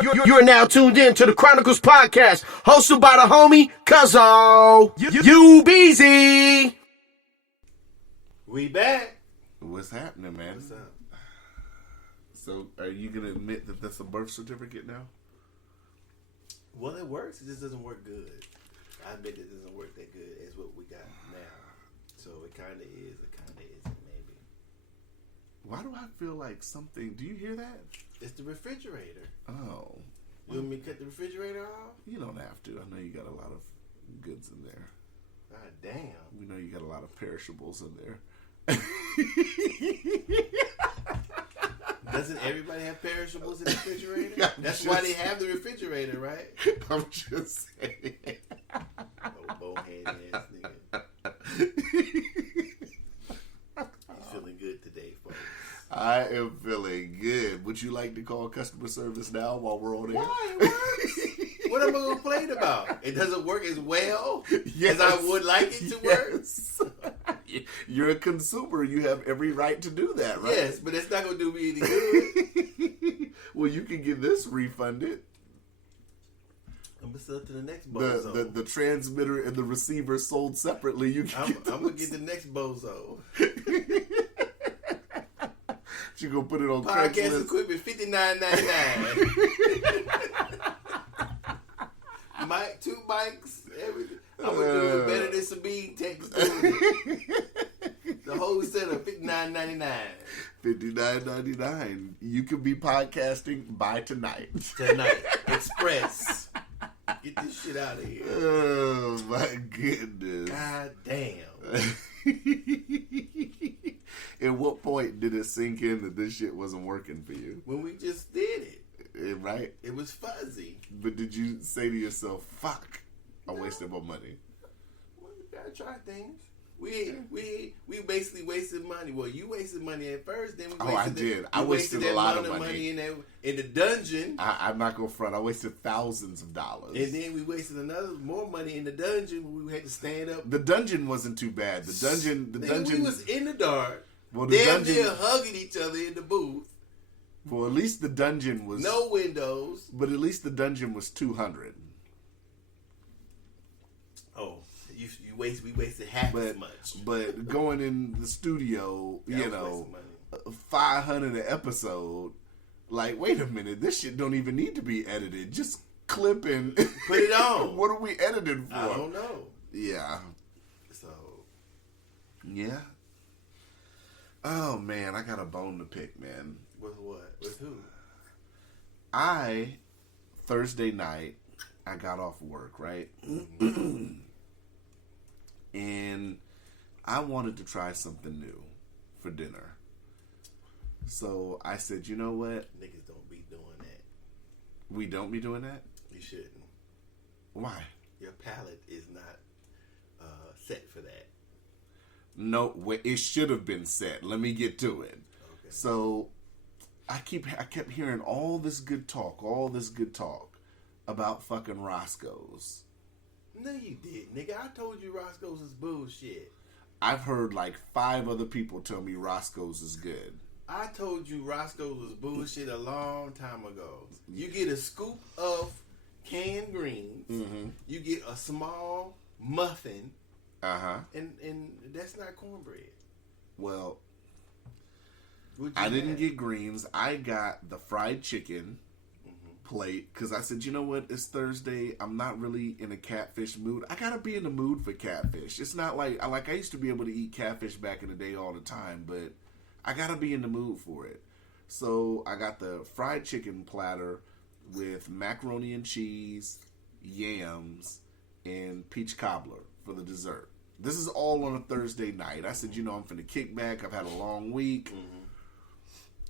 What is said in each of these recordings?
You're now tuned in to the Chronicles Podcast, hosted by the homie Cuzzo. UBZ. We back. What's happening, man? What's up? So, are you gonna admit that that's a birth certificate now? Well, it works. It just doesn't work good. I admit it doesn't work that good as what we got now. So it kind of is. It kind of isn't. Maybe. Why do I feel like something? Do you hear that? It's the refrigerator. Oh, You want me to cut the refrigerator off? you don't have to. I know you got a lot of goods in there. God damn. We know you got a lot of perishables in there. Doesn't everybody have perishables in the refrigerator? That's why they have the refrigerator, right? I'm just saying. Oh, bowhead ass nigga. He's feeling good today, folks. I am feeling good. Would you like to call customer service now while we're on air? Why? It works. What am I going to complain about? It doesn't work as well Yes. as I would like it to work? Yes. You're a consumer. You have every right to do that, right? Yes, but it's not going to do me any good. Well, you can get this refunded. I'm going to sell it to the next bozo. The transmitter and the receiver sold separately. You can I'm going to get the next bozo. You gonna put it on Podcast Craigslist. equipment, $59.99. Mic, 2 mics, everything. I'm going to do it better than Sabine Text. The whole set of $59.99. $59.99. You could be podcasting by tonight. Tonight. Express. Get this shit out of here. Oh my goodness. God damn. At what point did it sink in that this shit wasn't working for you? When we just did it. Right? It was fuzzy. But did you say to yourself, fuck, I wasted my money? Well, we gotta try things. We basically wasted money. Well, you wasted money at first, then we wasted I did. I wasted a lot of money. In the dungeon. I'm not gonna front. I wasted thousands of dollars. And then we wasted more money in the dungeon when we had to stand up. The dungeon wasn't too bad. The dungeon. We was in the dark. Well, the damn dungeon. near hugging each other in the booth. Well, at least the dungeon was no windows. But at least the dungeon was $200. Oh, we wasted half as much. But going in the studio, $500 an episode. Like, wait a minute, this shit don't even need to be edited. Just clip and put it on. What are we editing for? I don't know. Yeah. So. Yeah. Oh man, I got a bone to pick, man. With what? With who? Thursday night, I got off work, right? And I wanted to try something new for dinner. So I said, you know what? Niggas don't be doing that. We don't be doing that? You shouldn't. Why? Your palate is not set for that. No, it should have been set. Let me get to it. Okay. So I kept hearing all this good talk about fucking Roscoe's. No, you did, nigga. I told you Roscoe's is bullshit. I've heard like 5 other people tell me Roscoe's is good. I told you Roscoe's was bullshit a long time ago. You get a scoop of canned greens. Mm-hmm. You get a small muffin. Uh-huh. And that's not cornbread. Well, I didn't get greens. I got the fried chicken plate because I said, you know what? It's Thursday. I'm not really in a catfish mood. I gotta be in the mood for catfish. It's not like I used to be able to eat catfish back in the day all the time, but I gotta be in the mood for it. So I got the fried chicken platter with macaroni and cheese, yams, and peach cobbler for the dessert. This is all on a Thursday night. I said, I'm finna kick back. I've had a long week. Mm-hmm.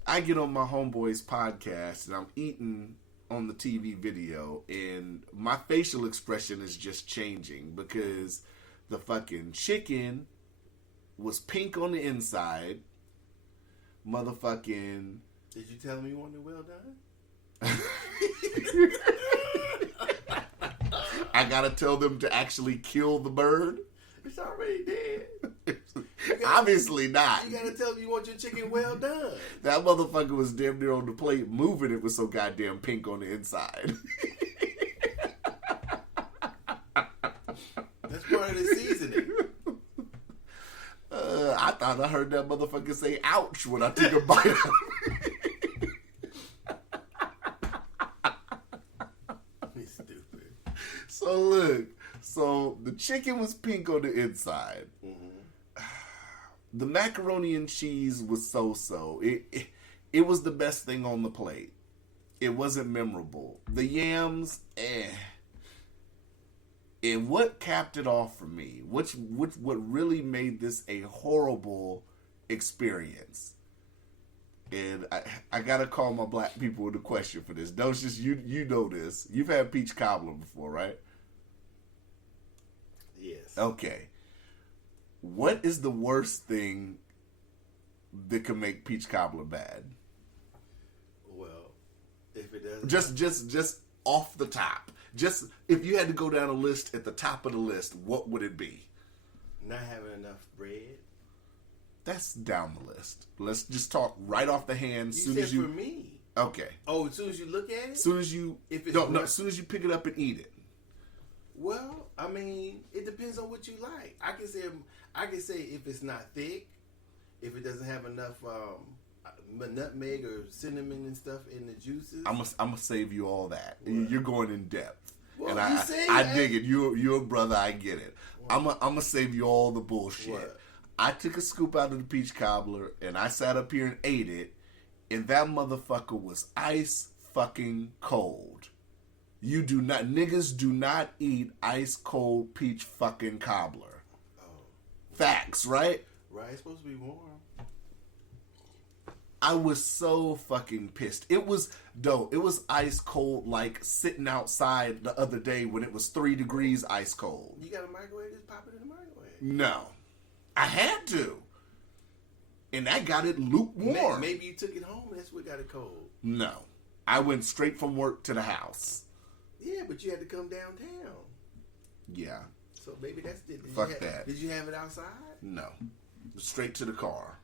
I get on my homeboy's podcast and I'm eating on the TV video and my facial expression is just changing because the fucking chicken was pink on the inside. Motherfucking... Did you tell him you wanted it well done? I gotta tell them to actually kill the bird. It's already dead. Obviously not. You gotta tell them you want your chicken well done. That motherfucker was damn near on the plate moving. It was so goddamn pink on the inside. That's part of the seasoning. I thought I heard that motherfucker say ouch when I took a bite of it. He's stupid. So look, so the chicken was pink on the inside. Mm-hmm. The macaroni and cheese was so-so. It was the best thing on the plate. It wasn't memorable. The yams, And what capped it off for me, what really made this a horrible experience, and I gotta call my black people into question for this. Don't just you know this. You've had peach cobbler before, right? Yes. Okay. What is the worst thing that can make peach cobbler bad? Well, if it doesn't... Just off the top. Just, if you had to go down a list at the top of the list, what would it be? Not having enough bread. That's down the list. Let's just talk right off the hand. You said for me. Okay. Oh, as soon as you look at it? As soon as you... as soon as you pick it up and eat it. Well, I mean, it depends on what you like. I can say if it's not thick, if it doesn't have enough nutmeg or cinnamon and stuff in the juices. I'm gonna save you all that. What? You're going in depth, Well, and you say I that. dig it. You're a brother. I get it. What? I'm gonna save you all the bullshit. What? I took a scoop out of the peach cobbler and I sat up here and ate it, and that motherfucker was ice fucking cold. Niggas do not eat ice cold peach fucking cobbler. Oh. Facts, right? Right, it's supposed to be warm. I was so fucking pissed. It was ice cold, like sitting outside the other day when it was 3 degrees ice cold. You got a microwave? Just pop it in the microwave. No. I had to. And that got it lukewarm. Maybe you took it home and that's what got it cold. No. I went straight from work to the house. Yeah, but you had to come downtown. Yeah. So maybe that's it. Fuck that. Did you have it outside? No. Straight to the car.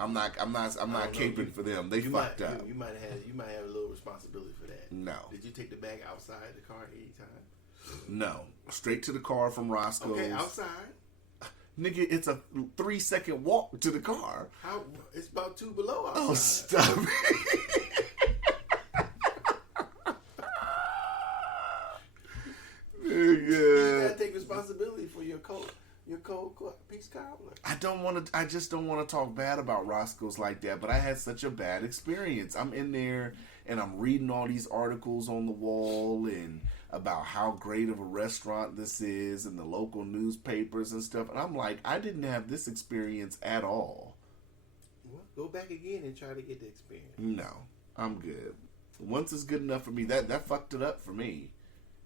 I'm not caping for them. They fucked up. You might have a little responsibility for that. No. Did you take the bag outside the car anytime? No. Straight to the car from Roscoe's. Okay, outside. Nigga, it's a 3-second walk to the car. How? It's about 2 below outside. Oh, stop it. You gotta take responsibility for your cold peach cobbler. I just don't want to talk bad about Roscoe's like that, but I had such a bad experience. I'm in there and I'm reading all these articles on the wall and about how great of a restaurant this is and the local newspapers and stuff, and I'm like, I didn't have this experience at all. Well, go back again and try to get the experience. No, I'm good. Once is good enough for me. That fucked it up for me.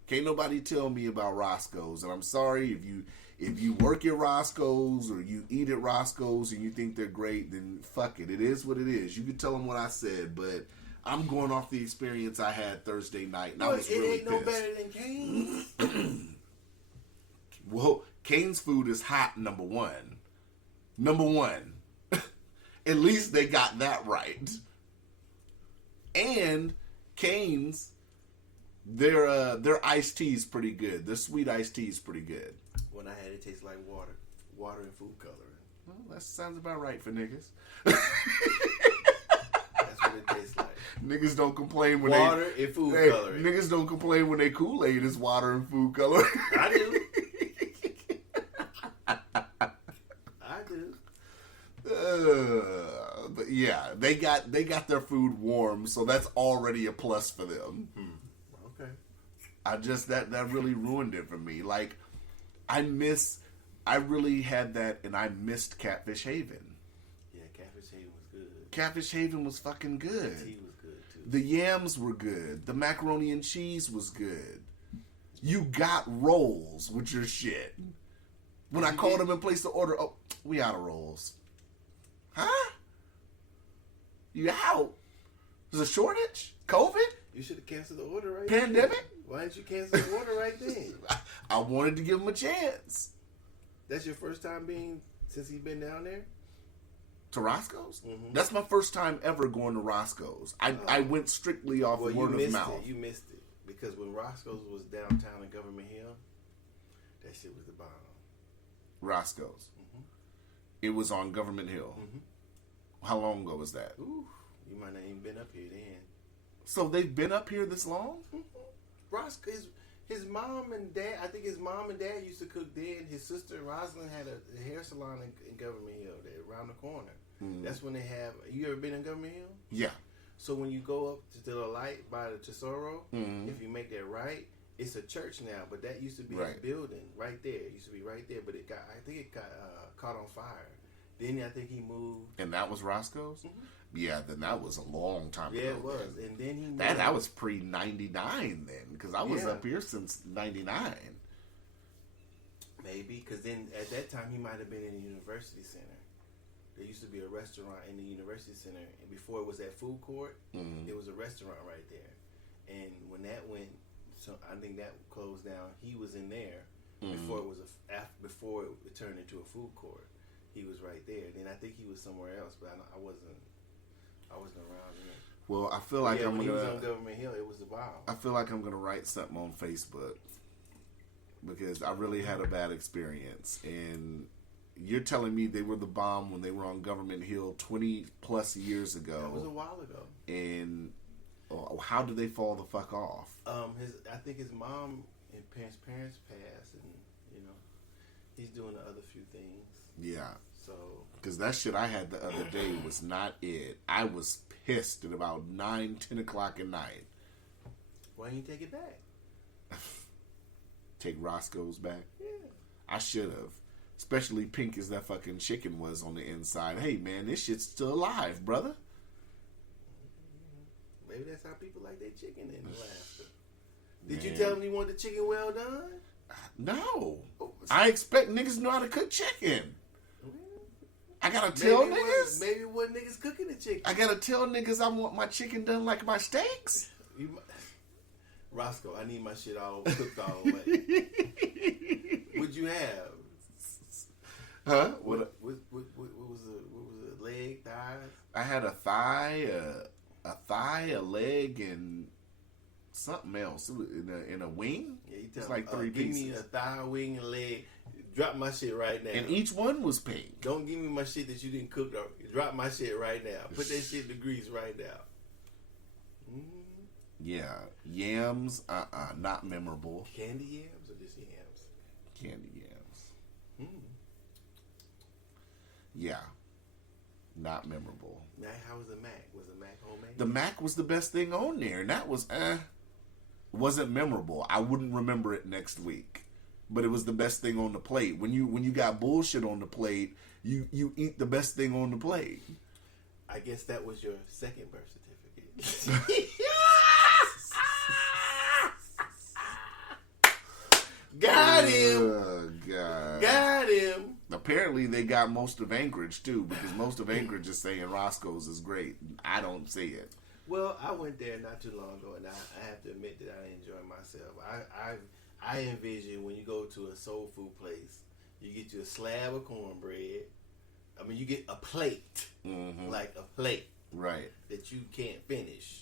Can't nobody tell me about Roscoe's, and I'm sorry if you work at Roscoe's or you eat at Roscoe's and you think they're great, then fuck it. It is what it is. You can tell them what I said, but I'm going off the experience I had Thursday night, and I was really pissed. It ain't no better than Cane's. Well, Cane's food is hot, number one. Number one. At least they got that right. And Cane's, their iced tea is pretty good. Their sweet iced tea is pretty good. When I had it, tastes like water and food coloring. Well, that sounds about right for niggas. That's what it tastes like. Niggas don't complain when water and food coloring. Niggas don't complain when they Kool-Aid is water and food coloring. I do. I do. But yeah, they got their food warm, so that's already a plus for them. Okay. I just that really ruined it for me. Like, I really had that, and I missed Catfish Haven. Yeah, Catfish Haven was good. Catfish Haven was fucking good. The tea was good too. The yams were good. The macaroni and cheese was good. You got rolls with your shit. When I called them and placed the order, oh, we out of rolls. Huh? You out? There's a shortage? COVID? You should have canceled the order right then. Pandemic? Why didn't you cancel the order right then? I wanted to give them a chance. That's your first time being since he's been down there? To Roscoe's? Mhm. That's my first time ever going to Roscoe's. I went strictly off Well, word you of missed mouth. it. You missed it because when Roscoe's was downtown in Government Hill, that shit was the bomb. Roscoe's. Mhm. It was on Government Hill. Mhm. How long ago was that? Ooh, you might not even been up here then. So they've been up here this long? Roscoe, his mom and dad. I think his mom and dad used to cook then. His sister Rosalind had a hair salon in Government Hill, there, around the corner. Mm. That's when they have. You ever been in Government Hill? Yeah. So when you go up to the light by the Tesoro, Mhm. if you make that right, it's a church now. But that used to be Right. his building right there. It used to be right there, but I think it got caught on fire. Then I think he moved. And that was Roscoe's? Yeah, then that was a long time Yeah, ago. it was. then. And then he moved. That was pre 99 then, because I was Yeah. up here since 99. Maybe, because then at that time he might have been in the University Center. There used to be a restaurant in the University Center, and before it was that food court, Mhm. it was a restaurant right there. And when that went, so I think that closed down. He was in there before it was before it turned into a food court. He was right there. Then I think he was somewhere else, but I wasn't around then. Well, I feel like yeah, I'm when he was on gonna. Government Hill, it was the bomb. I feel like I'm gonna write something on Facebook because I really had a bad experience, and you're telling me they were the bomb when they were on Government Hill 20 plus years ago. That was a while ago. And how did they fall the fuck off? I think his mom and parents passed, and he's doing the other few things. Yeah. So Because that shit I had the other day was not it. I was pissed at about 9, 10 o'clock at night. why didn't you take it back? Take Roscoe's back. Yeah. I should have. Especially pink as that fucking chicken was on the inside. Hey, man, this shit's still alive, brother. Maybe that's how people like their chicken in Alaska. Did you Man. tell them you want the chicken well done? No. Oh, I expect niggas to know how to cook chicken. I gotta tell niggas? Maybe what niggas cooking the chicken. I gotta tell niggas I want my chicken done like my steaks? Roscoe, I need my shit all cooked all the way. What'd you have? Huh? What was the leg, thighs? I had a thigh, a leg, and something else. It was in a wing. Yeah, you It's tell like me, 3 give me pieces. a thigh, wing, and leg. Drop my shit right now. And each one was pink. Don't give me my shit that you didn't cook. Drop my shit right now. Put that shit in the grease right now. Yeah. Yams, not memorable. Candy yams or just yams? Candy yams. Yeah. Not memorable. Now, how was the mac? Was the mac homemade? The mac was the best thing on there, and that was wasn't memorable. I wouldn't remember it next week. But it was the best thing on the plate. When you got bullshit on the plate, you eat the best thing on the plate. I guess that was your second birth certificate. Got him. Oh, God. Got him. Apparently, they got most of Anchorage, too, because most of Anchorage is saying Roscoe's is great. I don't see it. Well, I went there not too long ago, and I have to admit that I enjoy myself. I envision when you go to a soul food place, you get you a slab of cornbread. I mean, you get a plate, like a plate Right. that you can't finish.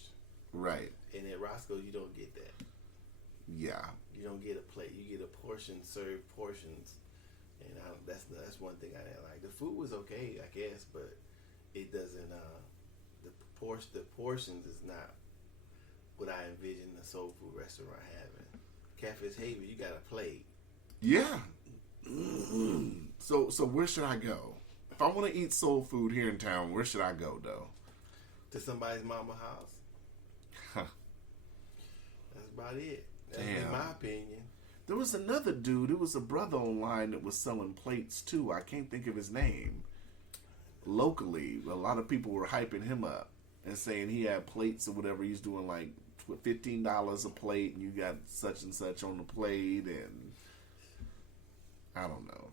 Right. And at Roscoe, you don't get that. Yeah. You don't get a plate. You get a portion, served portions. And that's one thing I didn't like. The food was okay, I guess, but it doesn't. The portions is not what I envision a soul food restaurant having. Cafe's Haven, you got a plate. Yeah. So where should I go? If I want to eat soul food here in town, where should I go, though? To somebody's mama house. Huh. That's about it. That's Damn. in my opinion. There was another dude. It was a brother online that was selling plates, too. I can't think of his name. Locally, a lot of people were hyping him up and saying he had plates or whatever. He's doing like $15 a plate, and you got such and such on the plate, and I don't know.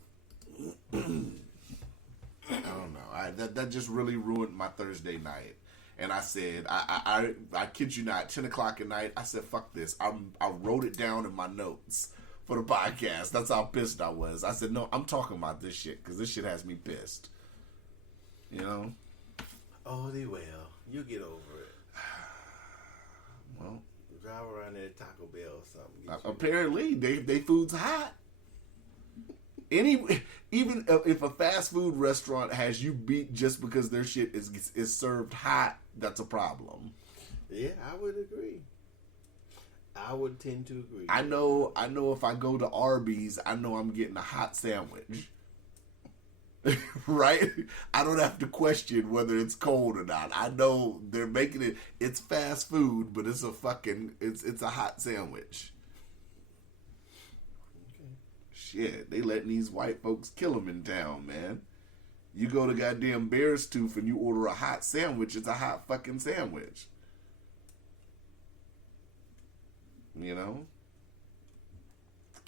I don't know. That just really ruined my Thursday night. And I said, I kid you not, 10 o'clock at night, I said, fuck this. I wrote it down in my notes. for the podcast. That's how pissed I was. I said, no, I'm talking about this shit because this shit has me pissed. You know? Oh, they will. You'll get over it. Well, drive around there at Taco Bell or something. Apparently, they food's hot. Even if a fast food restaurant has you beat just because their shit is served hot, that's a problem. Yeah, I would agree. I would tend to agree. I know if I go to Arby's, I know I'm getting a hot sandwich. Right? I don't have to question whether it's cold or not. I know they're making it, it's fast food, but it's a hot sandwich. Shit, they letting these white folks kill them in town, man. You go to goddamn Bear's Tooth and you order a hot sandwich, it's a hot fucking sandwich. You know?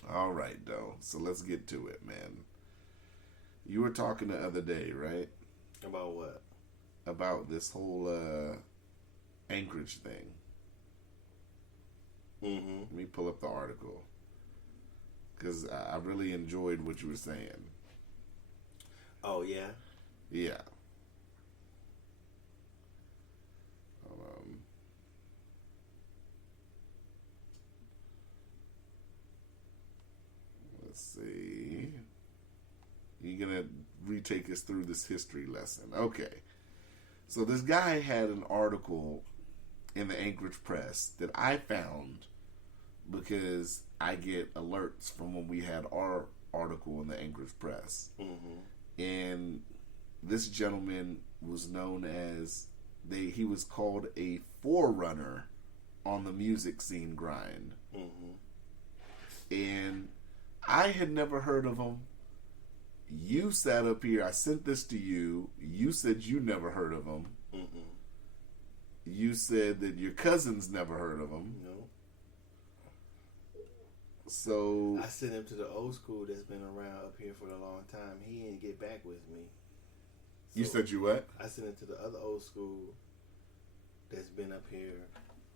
All right, though. So let's get to it, man. You were talking the other day, right? About what? About this whole Anchorage thing. Mm-hmm. Let me pull up the article. Because I really enjoyed what you were saying. Oh, yeah? Yeah. Let's see. You're going to retake us through this history lesson. Okay. So this guy had an article in the Anchorage Press that I found because I get alerts from when we had our article in the Anchorage Press. Mm-hmm. And this gentleman was known as, he was called a forerunner on the music scene grind. Mm-hmm. And I had never heard of him. You sat up here, I sent this to you. You said you never heard of him. Mm-mm. You said that your cousins never heard of him. No. So I sent him to the old school that's been around up here for a long time. He didn't get back with me. So you said you what? I sent him to the other old school that's been up here,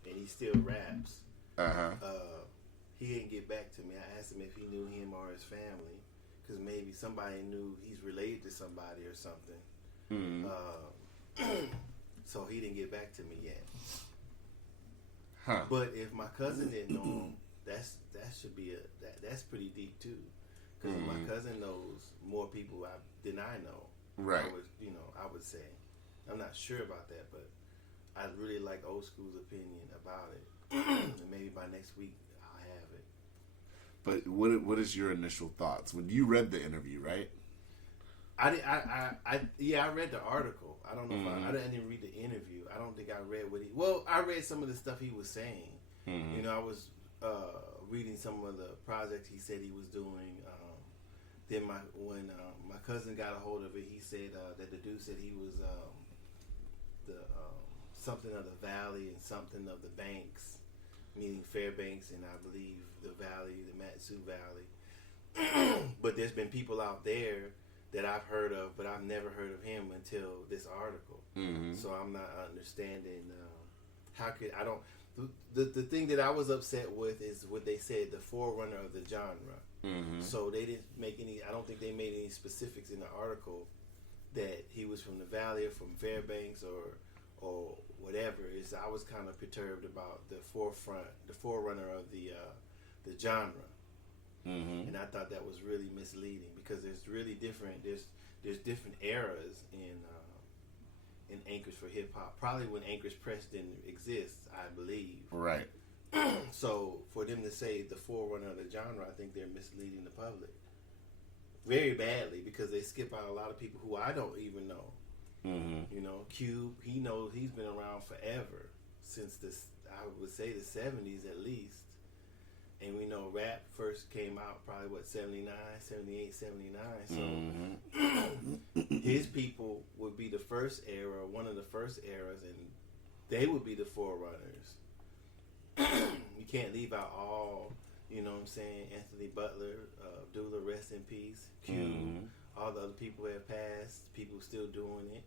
and he still raps. Uh-huh. He didn't get back to me. I asked him if he knew him or his family, because maybe somebody knew he's related to somebody or something. Mm-hmm. So he didn't get back to me yet. Huh. But if my cousin didn't know him, that should be that's pretty deep too, because my cousin knows more people than I know. Right. I would say, I'm not sure about that, but I'd really like old school's opinion about it, and maybe by next week I'll have it. But what is your initial thoughts when you read the interview, right? I read the article. I don't know if I didn't read the interview. I don't think I read I read some of the stuff he was saying. Mm-hmm. I was reading some of the projects he said he was doing. Then when my cousin got a hold of it, he said that the dude said he was something of the valley and something of the banks, meaning Fairbanks and I believe the valley, the Matsu Valley. But there's been people out there that I've heard of, but I've never heard of him until this article. Mm-hmm. So I'm not understanding the thing that I was upset with is what they said, the forerunner of the genre. Mm-hmm. So they didn't make I don't think they made any specifics in the article that he was from the Valley or from Fairbanks or whatever. I was kind of perturbed about the forerunner of the genre. Mm-hmm. And I thought that was really misleading because there's really different different eras in Anchorage for hip hop. Probably when Anchorage Press didn't exist, I believe. Right. So for them to say the forerunner of the genre, I think they're misleading the public very badly because they skip out a lot of people who I don't even know. Mm-hmm. Cube, he's been around forever, since I would say the 70s at least. And we know rap first came out probably 79, 78, 79. So his people would be the first era, one of the first eras, and they would be the forerunners. You can't leave out all, what I'm saying, Anthony Butler, Abdullah, rest in peace, Q, all the other people have passed, people still doing it.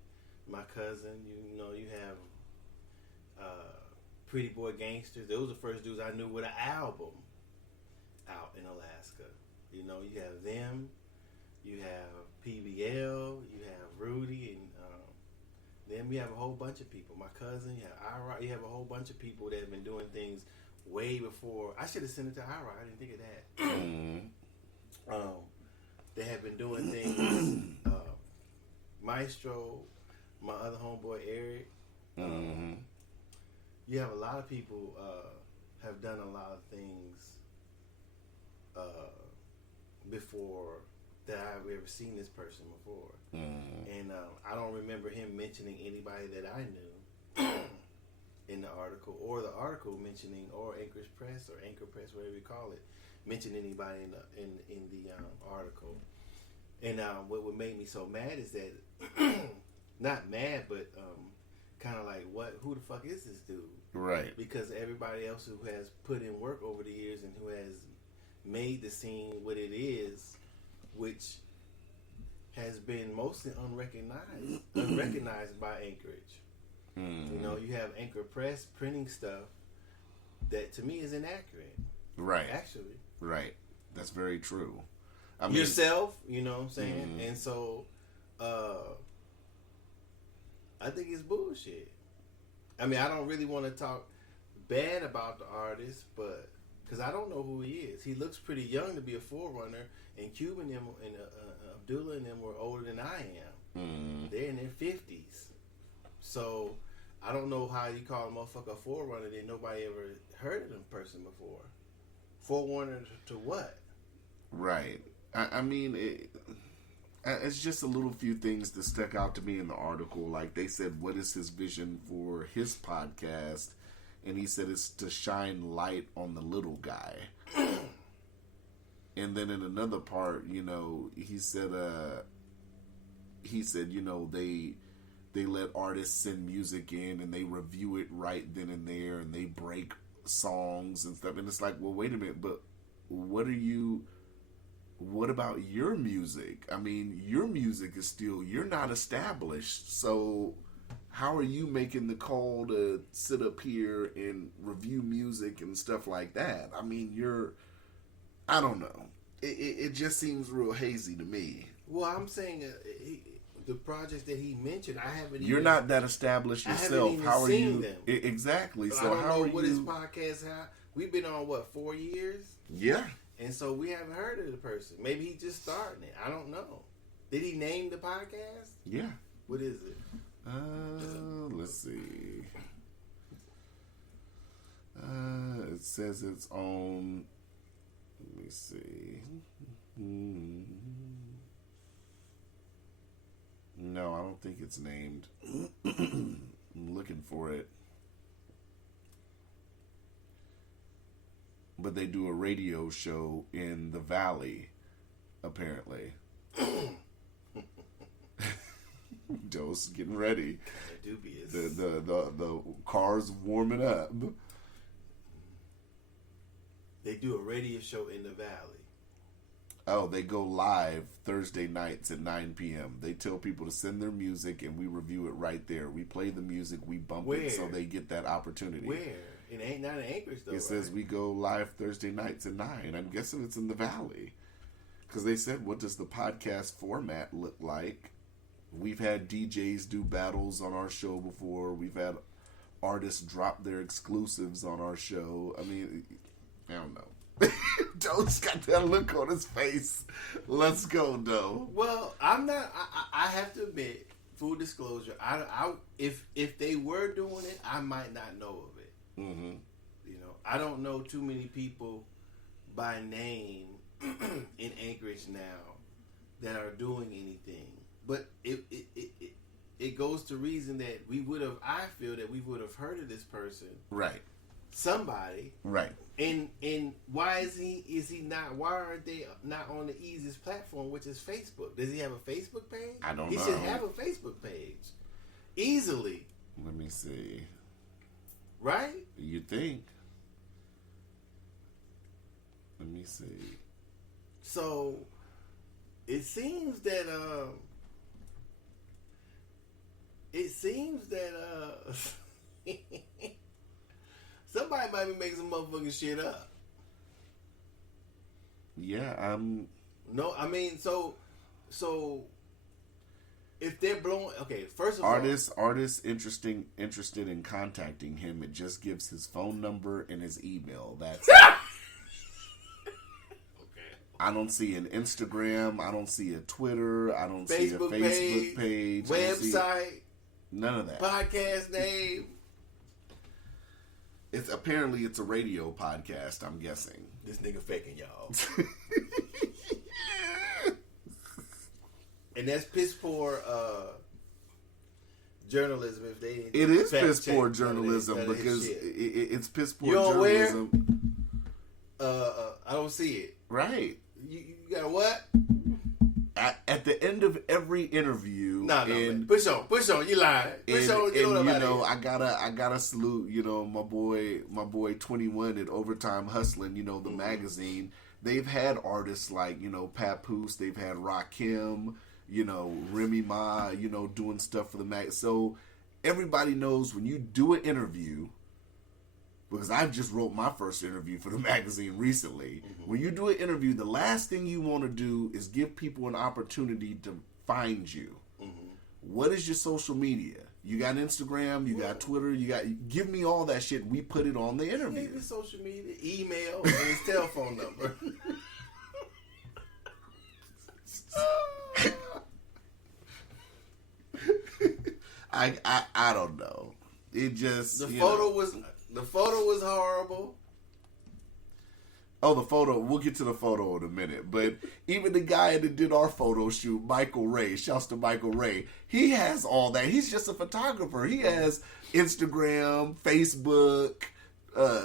My cousin, you have Pretty Boy Gangsters. Those are the first dudes I knew with an album. out in Alaska. You know, you have them, you have PBL, you have Rudy, and then we have a whole bunch of people. My cousin, you have Ira, you have a whole bunch of people that have been doing things way before. I should have sent it to Ira. I didn't think of that. They have been doing things. Maestro, my other homeboy Eric. You have a lot of people have done a lot of things before that I've ever seen this person before. And I don't remember him mentioning anybody that I knew in the article, or the article mentioning, or Anchorage Press or Anchor Press, whatever you call it, mention anybody in the article. And what would make me so mad is that, not mad, but kind of like, who the fuck is this dude? Right. Because everybody else who has put in work over the years and who has made the scene what it is, which has been mostly unrecognized by Anchorage. You know, you have Anchor Press printing stuff that to me is inaccurate. Right. Actually. Right. That's very true. I mean, yourself, you know what I'm saying? And so I think it's bullshit. I mean, I don't really want to talk bad about the artist, but because I don't know who he is. He looks pretty young to be a forerunner, and Cuban and Abdullah and them were older than I am. They're in their 50s. So I don't know how you call a motherfucker a forerunner that nobody ever heard of them person before. Forerunner to what? Right. I mean, it's just a little few things that stuck out to me in the article. Like they said, what is his vision for his podcast? And he said it's to shine light on the little guy. And then in another part, you know, he said, you know, they let artists send music in and they review it right then and there, and they break songs and stuff. And it's like, well, wait a minute, but what about your music? I mean, your music is still, you're not established. So how are you making the call to sit up here and review music and stuff like that? I mean, I don't know. It just seems real hazy to me. Well, I'm saying the projects that he mentioned, I haven't. You're not that established yourself. I haven't even how are seen you? Them. Exactly. So I don't know what his podcast. We've been on 4 years? Yeah. And so we haven't heard of the person. Maybe he just starting it. I don't know. Did he name the podcast? Yeah. What is it? Let's see. It says it's on. Let me see. No, I don't think it's named. I'm looking for it. But they do a radio show in the Valley, apparently. Joe's getting ready. Kind of dubious. The car's warming up. They do a radio show in the Valley. Oh, they go live Thursday nights at 9 p.m. They tell people to send their music, and we review it right there. We play the music, we bump it, so they get that opportunity. Where? It ain't not in Anchorage, though. It says we go live Thursday nights at 9. I'm guessing it's in the Valley. Because they said, what does the podcast format look like? We've had DJs do battles on our show before. We've had artists drop their exclusives on our show. I mean, I don't know. Doe's got that look on his face. Let's go, Doe. Well, I'm not. I have to admit, full disclosure. If they were doing it, I might not know of it. Mm-hmm. You know, I don't know too many people by name in Anchorage now that are doing anything. But it goes to reason that I feel that we would have heard of this person. Right. Somebody. Right. And why is he not? Why aren't they not on the easiest platform, which is Facebook? Does he have a Facebook page? I don't know. He should have a Facebook page. Easily. Let me see. Right? You think? Let me see. So it seems that somebody might be making some motherfucking shit up. Yeah, No, I mean, so if they're blowing, okay, first of artists interested in contacting him, it just gives his phone number and his email. That's it. Okay. I don't see an Instagram. I don't see a Twitter. I don't see a Facebook Facebook page. website, none of that. podcast name. It's apparently it's a radio podcast. I'm guessing. This nigga faking y'all. And that's piss poor journalism. If they it is fact piss poor check journalism none of because shit. it's piss poor You don't journalism. I don't see it. Right. You got what? At the end of every interview, No, man. Push on. You lying. Push on. Get on about it. I gotta salute, my boy 21 at Overtime Hustling, the magazine. They've had artists like, Papoose, they've had Rakim, Remy Ma, doing stuff for the mag. So everybody knows when you do an interview, because I just wrote my first interview for the magazine recently. Mm-hmm. When you do an interview, the last thing you want to do is give people an opportunity to find you. Mm-hmm. What is your social media? You got Instagram, you got Twitter, give me all that shit. We put it on the interview. His social media, email, and his telephone number. I don't know. It just the photo was horrible. Oh, the photo. We'll get to the photo in a minute. But even the guy that did our photo shoot, Michael Ray, shouts to Michael Ray, he has all that. He's just a photographer. He has Instagram, Facebook,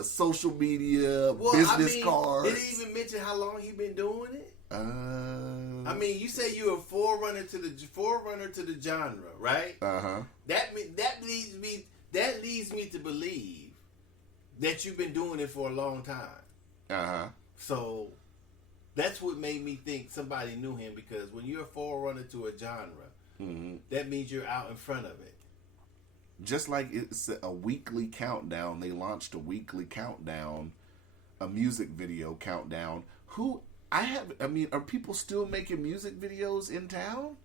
social media, business cards. Did he even mention how long he been doing it? I mean, you say you're a forerunner to the genre, right? Uh-huh. That leads me to believe that you've been doing it for a long time. Uh-huh. So that's what made me think somebody knew him, because when you're a forerunner to a genre, mm-hmm. that means you're out in front of it. Just like it's a weekly countdown, they launched a weekly countdown, a music video countdown. Are people still making music videos in town?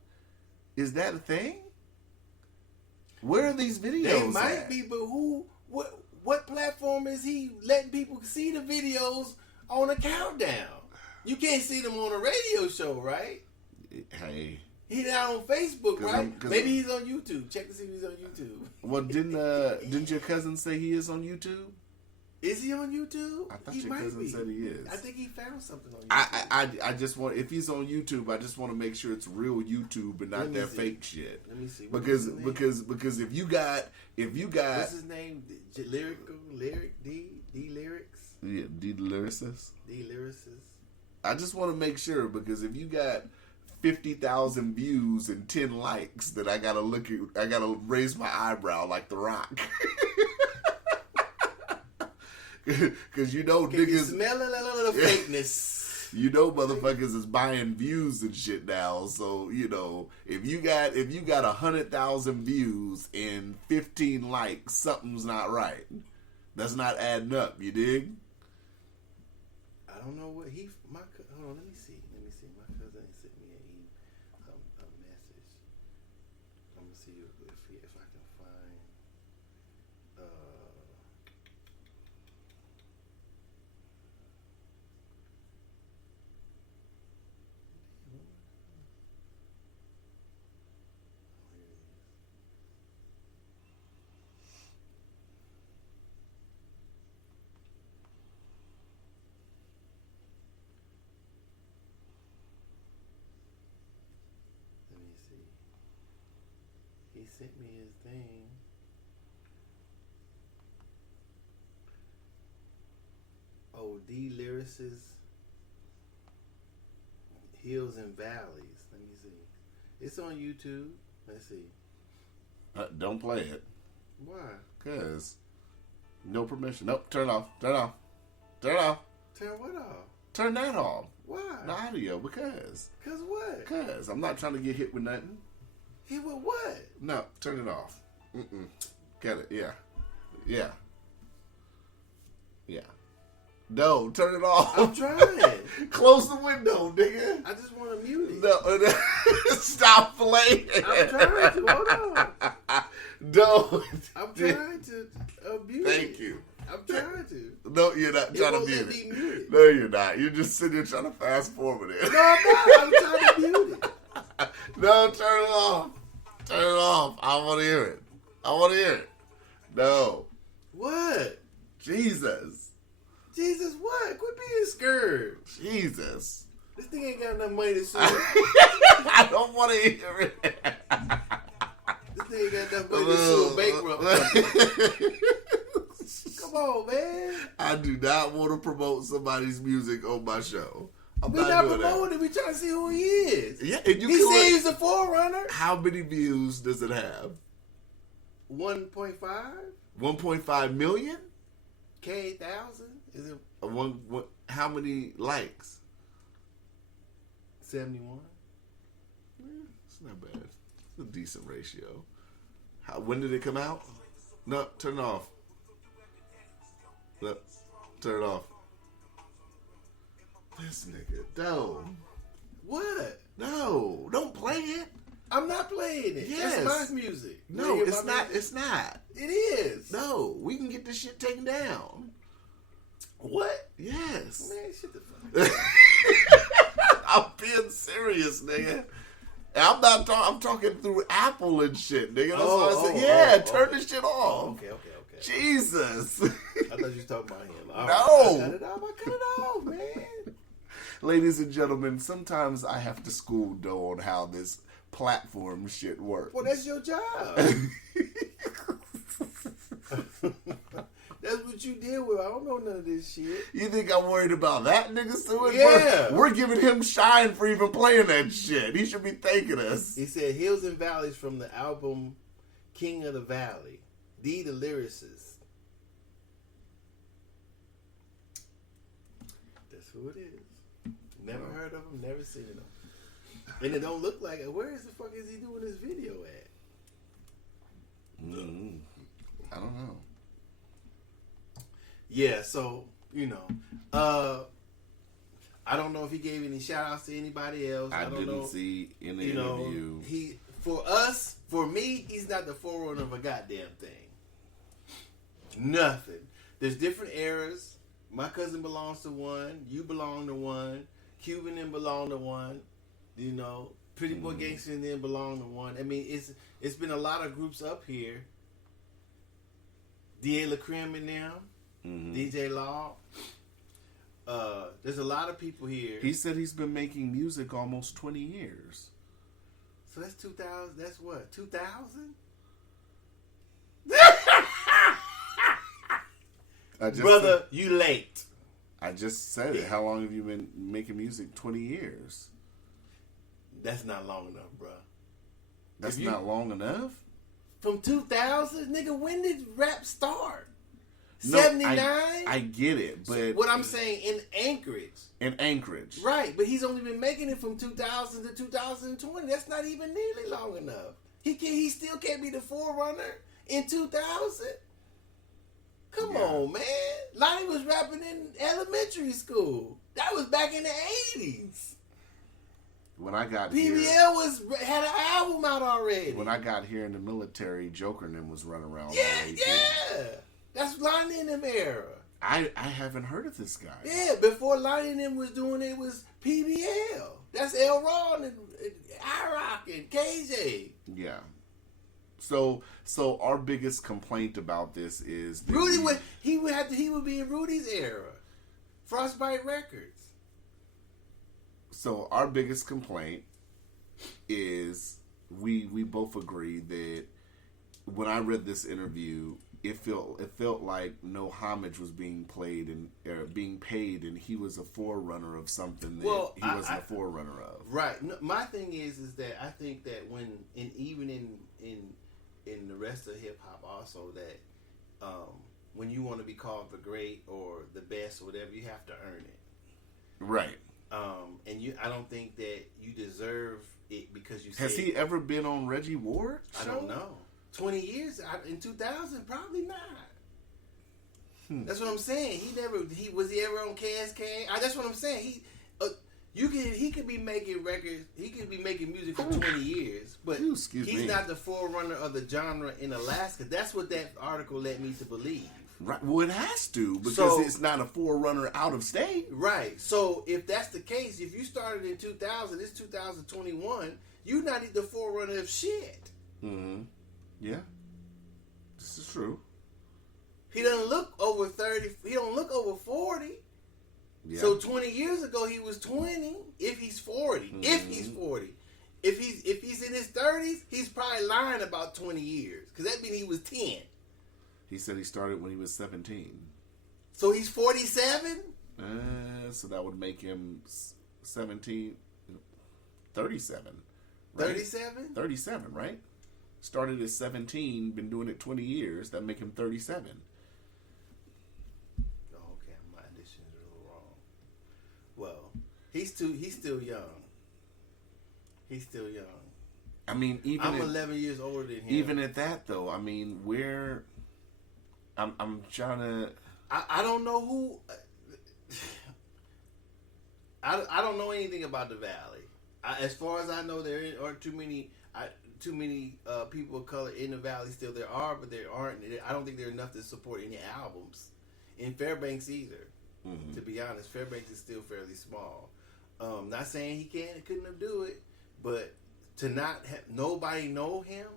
Is that a thing? Where are these videos They might at? be, but what platform is he letting people see the videos on a countdown? You can't see them on a radio show, right? Hey. He's not on Facebook, right? Maybe he's on YouTube. Check to see if he's on YouTube. Well, didn't your cousin say he is on YouTube? Is he on YouTube? I thought your cousin said he is. I think he found something on YouTube. I just want, if he's on YouTube, I just want to make sure it's real YouTube and not that fake shit. Let me see. Because if you got what's his name? D lyrics. Yeah, D lyricist. D lyricist. I just want to make sure, because if you got 50,000 views and 10 likes, then I gotta raise my eyebrow like The Rock. Because niggas you smell a little fakeness. Motherfuckers is buying views and shit now. So if you got 100,000 views and 15 likes, something's not right. That's not adding up. You dig? I don't know what hold on. Let me see. My cousin sent me a message. I'm gonna see if I can find. He sent me his thing. Oh, D lyricist, Hills and Valleys. Let me see. It's on YouTube. Let's see. Don't play it. Why? Because no permission. Nope. Turn it off. Turn it off. Turn it off. Turn what off? Turn that off. Why? The audio. Because. Cause what? Because I'm not trying to get hit with nothing. Hit with what? No, turn it off. Get it? Yeah. No, turn it off. I'm trying. Close the window, nigga. I just want to mute it. No, stop playing. I'm trying to. Hold on. Don't. I'm trying to mute it. Thank you. I'm trying to. No, you're not trying to won't mute let it. me mute it. No, you're not. You're just sitting there trying to fast forward it. No, I'm not. I'm trying to mute it. No, turn it off. Turn it off. I want to hear it. I want to hear it. No. What? Jesus. Jesus, what? Quit being scared. Jesus. This thing ain't got enough money to sue. I don't want to hear it. This thing ain't got enough money to sue a bankrupt. Come on, man. I do not want to promote somebody's music on my show. I'm We're not not doing promoting it. We're trying to see who he is. Yeah, and you He can said look- he's a forerunner. How many views does it have? 1.5? 1.5 million? K 1,000? Is it One, how many likes? 71? It's not bad. It's a decent ratio. When did it come out? No, turn it off. No, turn it off. This nigga, no. What? No, don't play it. I'm not playing it. Yes. That's my music. No, You hear it's my not. music? It's not. It is. No, we can get this shit taken down. What? Yes. Man, shut the fuck up. I'm being serious, nigga. I'm not talking. I'm talking through Apple and shit, nigga. That's what I said. Yeah, turn this shit off. Okay. Jesus. I thought you was talking about him. All No. right, I cut it off, man. Ladies and gentlemen, sometimes I have to school Doe on how this platform shit works. Well, that's your job. That's what you deal with. I don't know none of this shit. You think I'm worried about that nigga suing? Yeah. We're giving him shine for even playing that shit. He should be thanking us. He said Hills and Valleys from the album King of the Valley. D the lyricist. That's who it is. Never heard of him, never seen him. And it don't look like it. Where is the fuck is he doing this video at? I don't know. Yeah, so, I don't know if he gave any shout outs to anybody else. I don't didn't know. see in the interview. For me, he's not the forerunner of a goddamn thing. Nothing. There's different eras. My cousin belongs to one. You belong to one. Cuban and belong to one. Pretty Boy Gangster and then belong to one. I mean, it's been a lot of groups up here. D.A. LaCreme and them. DJ Law. There's a lot of people here. He said he's been making music almost 20 years. So that's 2000. That's what? 2000? Brother, you late. I just said it. How long have you been making music? 20 years. That's not long enough, bro. That's not long enough? From 2000? Nigga, when did rap start? No, 79? I get it, but... What I'm saying, in Anchorage. In Anchorage. Right, but he's only been making it from 2000 to 2020. That's not even nearly long enough. He still can't be the forerunner in 2000? Come on, man. Lonnie was rapping in elementary school. That was back in the 80s. When I got here... PBL had an album out already. When I got here in the military, Joker and them was running around. Yeah. That's Lonnie and them era. I haven't heard of this guy. Yeah, before Lonnie and them was doing it was PBL. That's L. Ron and I-Rock and KJ. Yeah. So our biggest complaint about this is that Rudy would be in Rudy's era. Frostbite Records. So our biggest complaint is we both agree that when I read this interview, it felt like no homage was being played and being paid, and he was a forerunner of something that he wasn't a forerunner of. Right. No, my thing is that I think that even in the rest of hip hop also that when you want to be called the great or the best or whatever, you have to earn it. Right. And I don't think that you deserve it because you. Has he ever been on Reggie Ward? I don't know. 20 years in 2000, probably not. That's what I'm saying. He was ever on KSK? That's what I'm saying. He could be making records. He could be making music for 20 years, but he's not the forerunner of the genre in Alaska. That's what that article led me to believe. Right. Well, it has to because it's not a forerunner out of state. Right. So if that's the case, if you started in 2000, it's 2021. You're not the forerunner of shit. Mm-hmm. Yeah. This is true. He doesn't look over 30. He don't look over 40. Yeah. So 20 years ago he was 20. If he's 40, if he's 40, if he's in his 30s, he's probably lying about 20 years because that means he was 10. He said he started when he was 17. So he's 47. So that would make him 37. Right? 37. 37, right? Started at 17, been doing it 20 years. That make him 37. Well, he's still young. He's still young. I mean, I'm 11 years older than him. Even at that, though, I mean, I'm trying to. I don't know who. I don't know anything about the Valley. As far as I know, there aren't too many people of color in the Valley. Still, there are, but there aren't. I don't think there are enough to support any albums in Fairbanks either. Mm-hmm. To be honest, Fairbanks is still fairly small. Not saying he couldn't do it, but to not have nobody know him.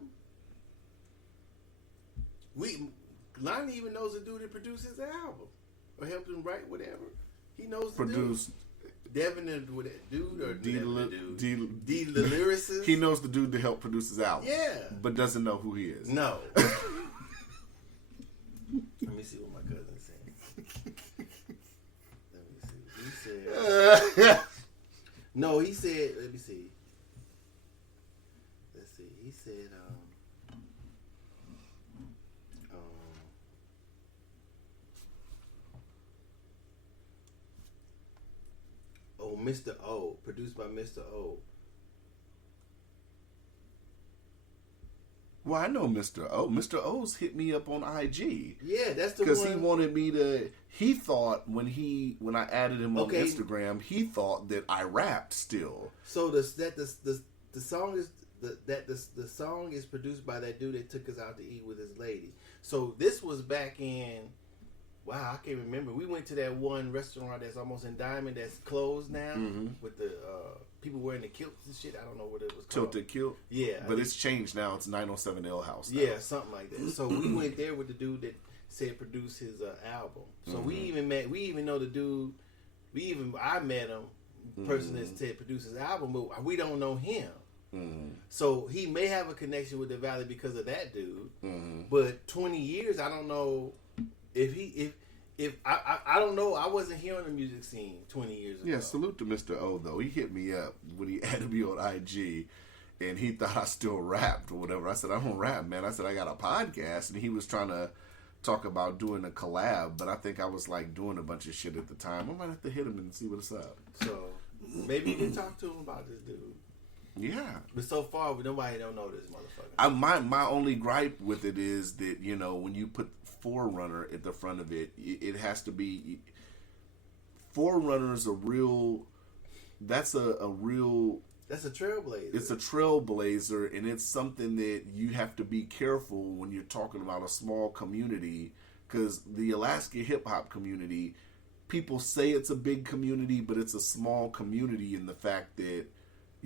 Lonnie even knows the dude that produced his album or helped him write whatever. He knows the produced. Devin the dude or D the lyricist. He knows the dude that helped produce his album. Yeah, but doesn't know who he is. No. Let me see what my cousin said. No, he said. Let me see. Let's see. He said. Oh, Mr. O, produced by Mr. O. Well, I know Mr. O. Mr. O's hit me up on IG. Yeah, that's the one. Because he wanted me to. He thought when I added him on Instagram, he thought that I rapped still. So the song is the song is produced by that dude that took us out to eat with his lady. So this was back in. Wow, I can't remember. We went to that one restaurant that's almost in Diamond that's closed now with the people wearing the kilts and shit. I don't know what it was called. Tilted Kilt? Yeah. But it's changed now. It's 907 L House now. Yeah, something like that. So we went there with the dude that said produce his album. So we even know the dude. I met him, person that said produce his album, but we don't know him. So he may have a connection with the Valley because of that dude. But 20 years, I don't know. If I don't know, I wasn't here on the music scene 20 years ago. Yeah, salute to Mr. O though. He hit me up when he added me on IG, and he thought I still rapped or whatever. I said I don't rap, man. I said I got a podcast, and he was trying to talk about doing a collab, but I think I was like doing a bunch of shit at the time. I might have to hit him and see what's up. So maybe you can talk to him about this dude. Yeah, but so far nobody don't know this motherfucker. My only gripe with it is that when you put Forerunner at the front of it, it has to be Forerunner is a real. That's a real. That's a trailblazer. It's a trailblazer, and it's something that you have to be careful when you're talking about a small community, because the Alaska hip hop community, people say it's a big community, but it's a small community in the fact that.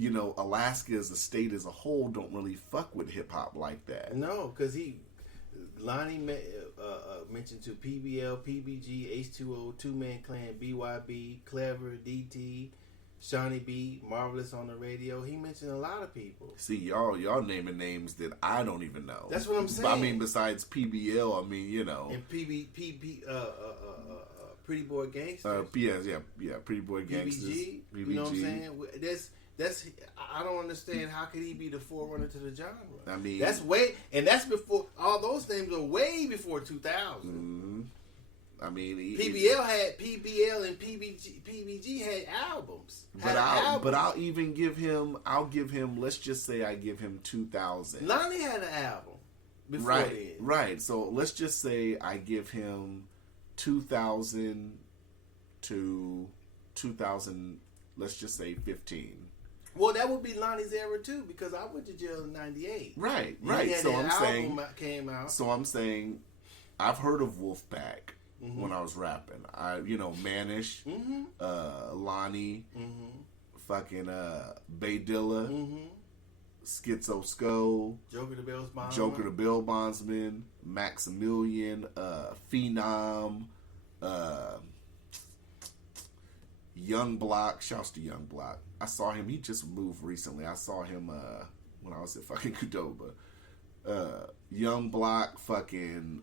Alaska as a state as a whole don't really fuck with hip hop like that. No, because Lonnie mentioned to PBL, PBG, H2O, Two Man Clan, BYB, Clever, DT, Shawnee B, Marvelous on the radio. He mentioned a lot of people. See, y'all naming names that I don't even know. That's what I'm saying. I mean, besides PBL, and Pretty Boy Gangsters. Pretty Boy Gangsters. PBG. You know what I'm saying? That's I don't understand how could he be the forerunner to the genre. I mean, that's before all those names are way before 2000. I mean, PBL and PBG had albums. But I'll even give him. Let's just say I give him 2000. Lonnie had an album before then. Right. So let's just say I give him 2000 to 2000, let's just say 15. Well, that would be Lonnie's era too, because I went to jail in '98. Right. Yeah, So that I'm saying, came out. so I'm saying, I've heard of Wolfpack when I was rapping. Manish, Lonnie, fucking Bay Dilla, Schizo Skull, Joker the Bill Bondsman, Maximilian, Phenom, Young Block. Shouts to Young Block. I saw him. He just moved recently. I saw him when I was at fucking Qdoba. Young Block, fucking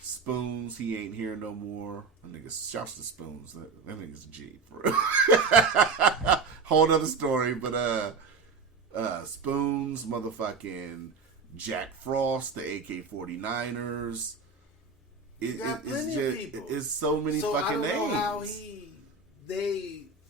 Spoons. He ain't here no more. That nigga, shouts to Spoons. That nigga's a G, for real. Whole other story, but Spoons, motherfucking Jack Frost, the AK-49ers. It's so many fucking names. I don't know how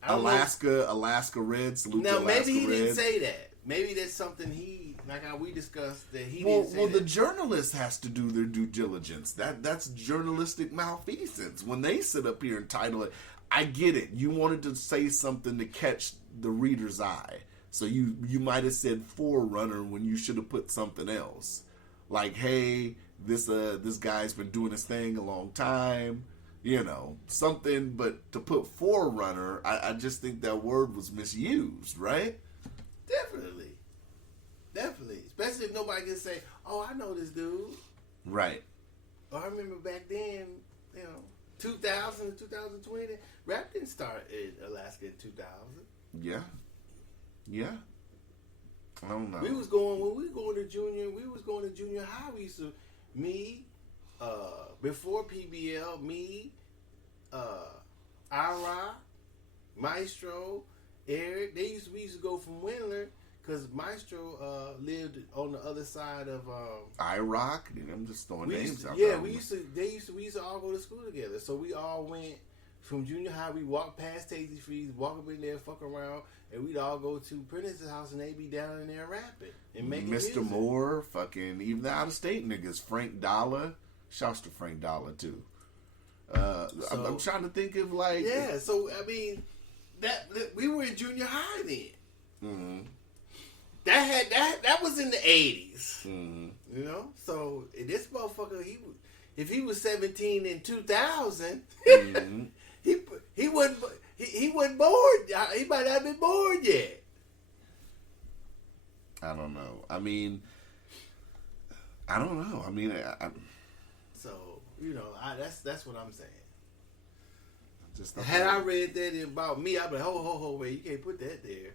Alaska Red. Salute to Alaska maybe he Red. didn't say that. Maybe that's something he, like how we discussed, that he Well, didn't say that. the journalist has to do their due diligence. That's journalistic malfeasance. When they sit up here and title it, I get it. You wanted to say something to catch the reader's eye. So you might have said Forerunner when you should have put something else. Like, hey, this guy's been doing his thing a long time. Something, but to put Forerunner, I just think that word was misused, right? Definitely. Especially if nobody can say, oh, I know this dude. Right. I remember back then, 2000 to 2020, rap didn't start in Alaska in 2000. Yeah. I don't know. When we was going to junior high, we used to, before PBL, Ira, Maestro, Eric, we used to go from Windler, because Maestro lived on the other side of IROC. I'm just throwing names out. Yeah, we used to all go to school together. So we all went from junior high. We walked past Tasty Freeze, walk up in there, fuck around, and we'd all go to Prentice's house, and they'd be down in there rapping and making Mr. music. Moore, fucking even the out of state niggas, Frank Dollar. Shouts to Frank Dollar too. I'm trying to think of like So I mean, that we were in junior high then. Mm-hmm. That was in the 80s. Mm-hmm. So this motherfucker, if he was 17 in 2000, mm-hmm. he wasn't bored. He might not have been bored yet. I don't know. I mean, I don't know. I mean, So that's what I'm saying. Just Had I read that about me, I'd be like, ho, wait, you can't put that there.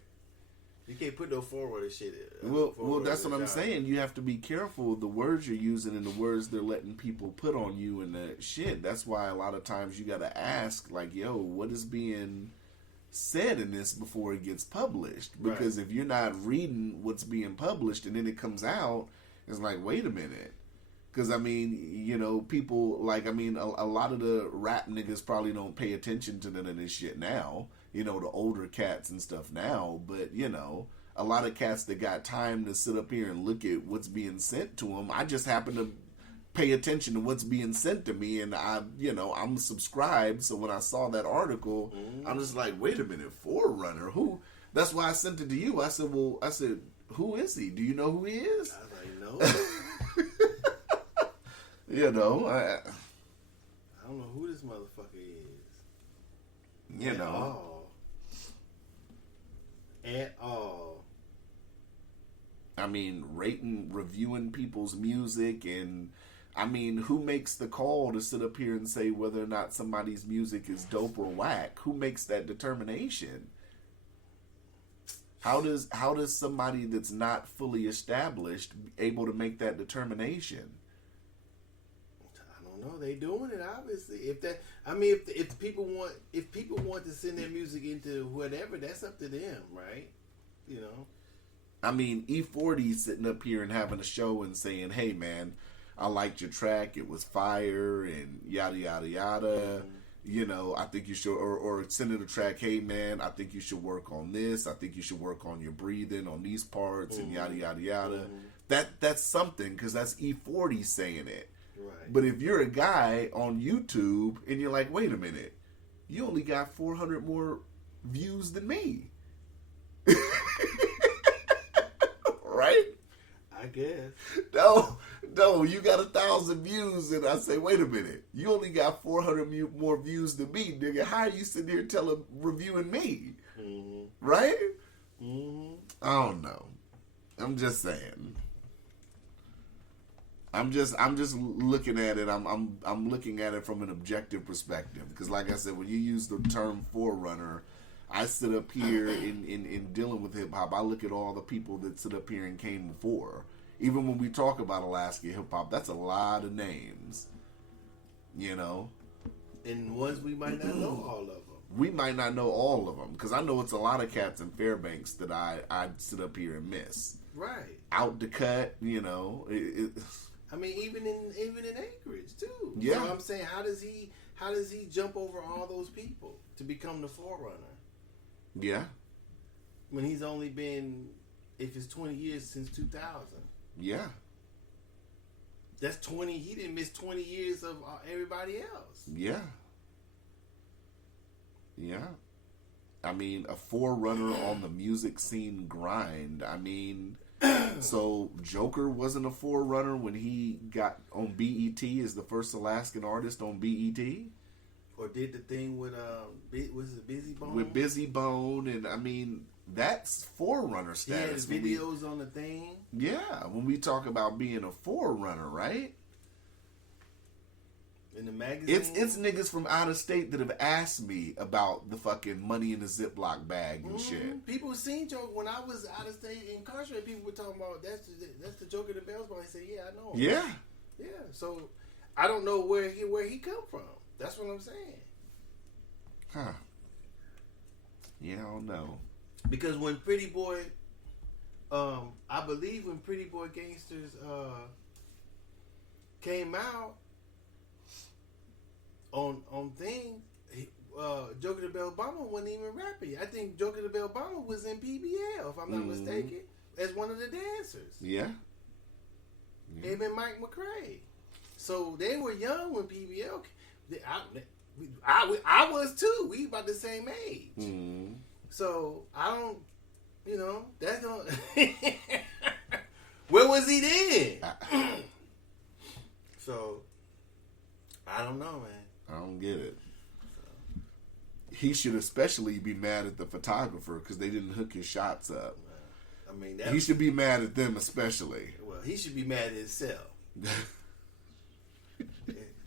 You can't put no forward shit in. Well, that's what I'm saying. You have to be careful of the words you're using and the words they're letting people put on you and the shit. That's why a lot of times you got to ask, like, yo, what is being said in this before it gets published? Because if you're not reading what's being published and then it comes out, it's like, wait a minute. Because, I mean, people, like, I mean, a lot of the rap niggas probably don't pay attention to none of this shit now. The older cats and stuff now. But, a lot of cats that got time to sit up here and look at what's being sent to them. I just happen to pay attention to what's being sent to me. And, I'm subscribed. So when I saw that article, I'm just like, wait a minute, Forerunner? Who? That's why I sent it to you. I said, who is he? Do you know who he is? I was like, no. I don't know who this motherfucker is. At all. I mean, rating, reviewing people's music, and I mean, who makes the call to sit up here and say whether or not somebody's music is dope or whack? Who makes that determination? How does somebody that's not fully established able to make that determination? I don't know. They doing it obviously. If people want to send their music into whatever, that's up to them, right? I mean, E40 sitting up here and having a show and saying, "Hey, man, I liked your track. It was fire," and yada yada yada. I think you should, or sending a track, "Hey, man, I think you should work on this. I think you should work on your breathing on these parts," and yada yada yada. That's something, because that's E40 saying it. Right. But if you're a guy on YouTube and you're like, wait a minute, you only got 400 more views than me. Right? I guess. No, you got 1,000 views, and I say, wait a minute, you only got 400 more views than me, nigga. How are you sitting here reviewing me? Mm-hmm. Right? Mm-hmm. I don't know. I'm just saying. I'm just looking at it. I'm looking at it from an objective perspective, because, like I said, when you use the term forerunner, I sit up here in dealing with hip hop. I look at all the people that sit up here and came before. Even when we talk about Alaska hip hop, that's a lot of names. You know, And ones we might not know all of them. we might not know all of them, because I know it's a lot of cats in Fairbanks that I sit up here and miss. Right. Out to cut, you know. I mean, even in Anchorage too. Yeah. So I'm saying, how does he jump over all those people to become the forerunner Yeah, when he's only been, if it's 20 years since 2000? yeah, That's 20. He didn't miss 20 years of everybody else. yeah, yeah. I mean, a forerunner on the music scene grind. I mean, so Joker wasn't a forerunner when he got on BET as the first Alaskan artist on BET? Or did the thing with was it Busy Bone? With Busy Bone, and I mean, that's forerunner He had status. videos on the thing. Yeah, when we talk about being a forerunner, right? In the magazine. It's niggas from out of state that have asked me about the fucking money in the Ziploc bag and shit. People seen Joker when I was out of state incarcerated. People were talking about that's the Joker the Bells Ball. He said, "Yeah, I know him." Yeah, Yeah. So I don't know where he come from. That's what I'm saying. huh? Yeah, I don't know. Because when Pretty Boy, I believe when Pretty Boy Gangsters came out on thing, Joker the Bell Bomber wasn't even rapping. I think Joker the Bell Bomber was in PBL, if I'm not mistaken, as one of the dancers. Yeah, Him and Mike McRae. So they were young when PBL. I was too. We about the same age. mm. So I don't, that don't. Where was he then? So I don't know, man. I don't get it. He should especially be mad at the photographer because they didn't hook his shots up. I mean, He should be mad at them especially. well, he should be mad at himself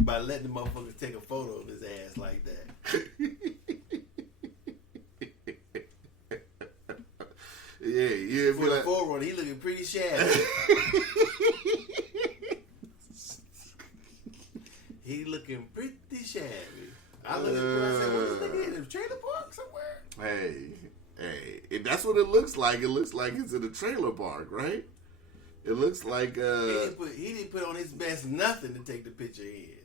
by letting the motherfuckers take a photo of his ass like that. Yeah. For the forward, he looking pretty shabby. He looking pretty shabby. I looked at him and I said, "What is this nigga in a trailer park somewhere?" Hey, and that's what it looks like. It looks like it's in a trailer park, right? It looks like He didn't put on his best nothing to take the picture in.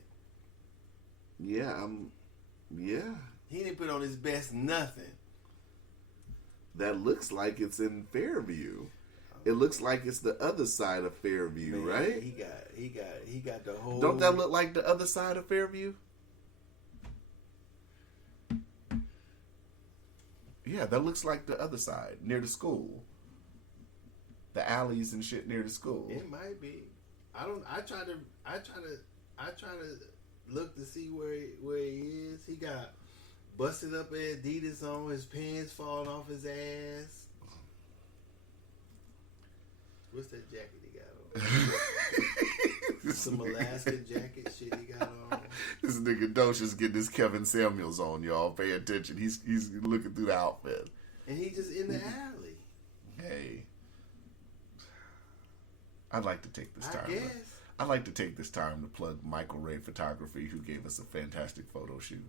yeah. He didn't put on his best nothing. That looks like it's in Fairview. It looks like it's the other side of Fairview, Man, right? He got the whole. Don't that look like the other side of Fairview? Yeah, that looks like the other side, near the school. The alleys and shit near the school. It might be. I try to look to see where he is. He got busted up Adidas on, his pants falling off his ass. What's that jacket he got on? Some Alaska jacket shit he got on. This nigga Docia's getting his Kevin Samuels on, y'all. Pay attention. He's looking through the outfit. And he just in the alley. Hey, I'd like to take this time. I guess. I'd like to take this time to plug Michael Ray Photography, who gave us a fantastic photo shoot.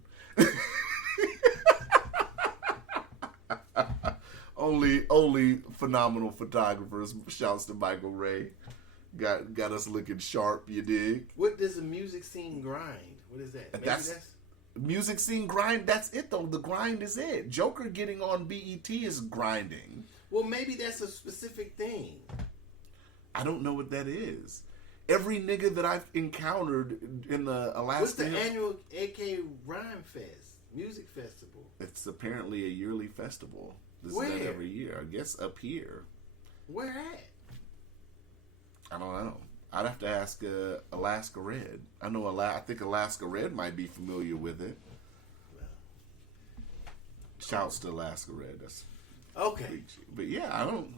only phenomenal photographers. Shouts to Michael Ray. Got us looking sharp, you dig? What does the music scene grind? What is that? Maybe That's music scene grind. That's it though. The grind is it. Joker getting on BET is grinding. well, maybe that's a specific thing. I don't know what that is. every nigga that I've encountered in the Alaska. What's the annual AK Rhyme Fest music festival? It's apparently a yearly festival. This Where? is that every year. I guess up here. Where at? I don't know. I'd have to ask Alaska Red. I know. I think Alaska Red might be familiar with it. Shouts to Alaska Red. That's okay. But yeah, I don't.